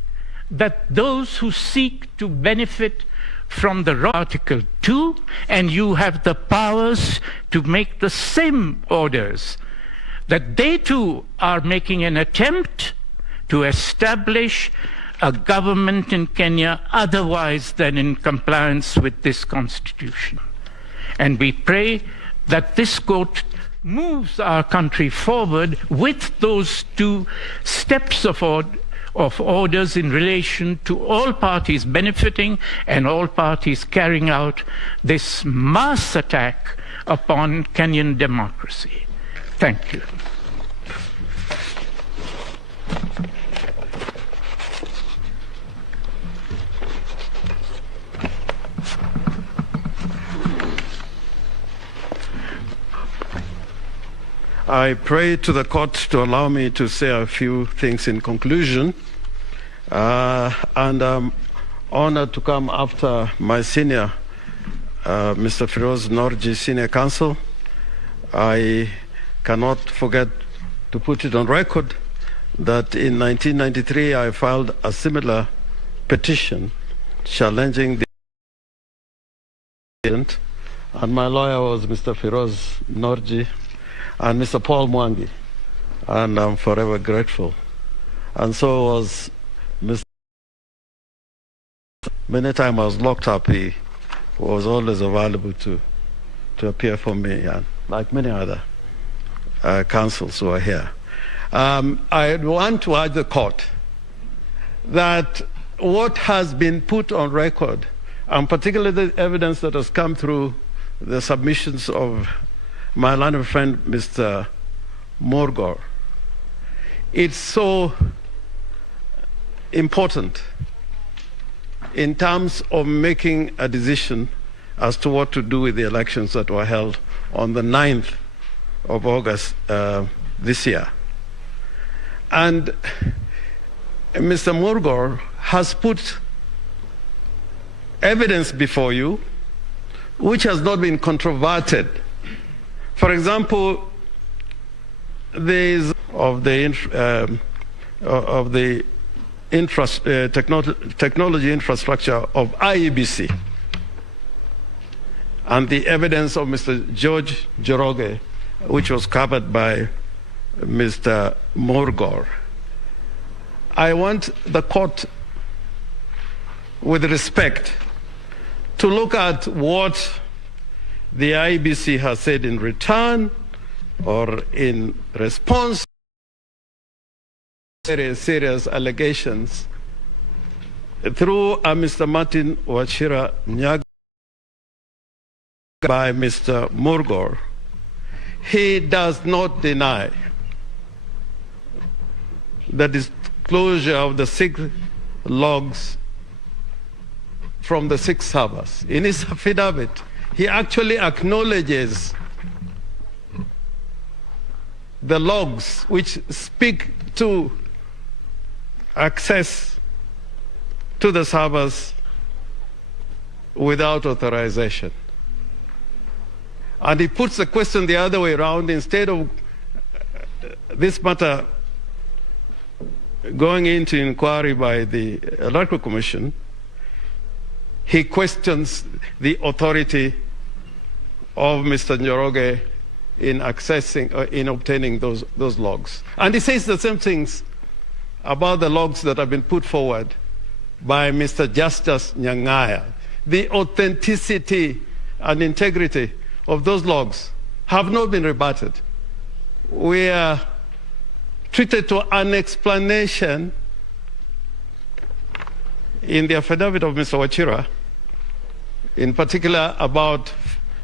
that those who seek to benefit from the Article 2, and you have the powers to make the same orders, that they too are making an attempt to establish a government in Kenya otherwise than in compliance with this Constitution. And we pray that this court moves our country forward with those two steps of orders in relation to all parties benefiting and all parties carrying out this mass attack upon Kenyan democracy. Thank you. I pray to the court to allow me to say a few things in conclusion. And I'm honored to come after my senior, Mr. Firoz Norji, senior counsel. I cannot forget to put it on record that in 1993 I filed a similar petition challenging the president, and my lawyer was Mr. Firoz Norji and Mr. Paul Mwangi, and I'm forever grateful. And so was Mr. Many times I was locked up, he was always available to appear for me, and like many other counsels who are here. I want to urge the court that what has been put on record, and particularly the evidence that has come through the submissions of my learned friend, Mr. Morgor, it's so important in terms of making a decision as to what to do with the elections that were held on the 9th of August this year. And Mr. Murgor has put evidence before you which has not been controverted. For example, there is of the technology infrastructure of IEBC and the evidence of Mr. George Njoroge, which was covered by Mr. Murgor. I want the court, with respect, to look at what the IEBC has said in return or in response to very serious allegations through Mr. Martin Wachira Nyaga by Mr. Murgor. He does not deny the disclosure of the 6 logs from the 6 servers. In his affidavit, he actually acknowledges the logs which speak to access to the servers without authorization. And he puts the question the other way around. Instead of this matter going into inquiry by the Electoral Commission, he questions the authority of Mr. Njoroge in accessing, in obtaining those logs. And he says the same things about the logs that have been put forward by Mr. Justice Nyangaya. The authenticity and integrity of those logs have not been rebutted. We are treated to an explanation in the affidavit of Mr. Wachira, in particular about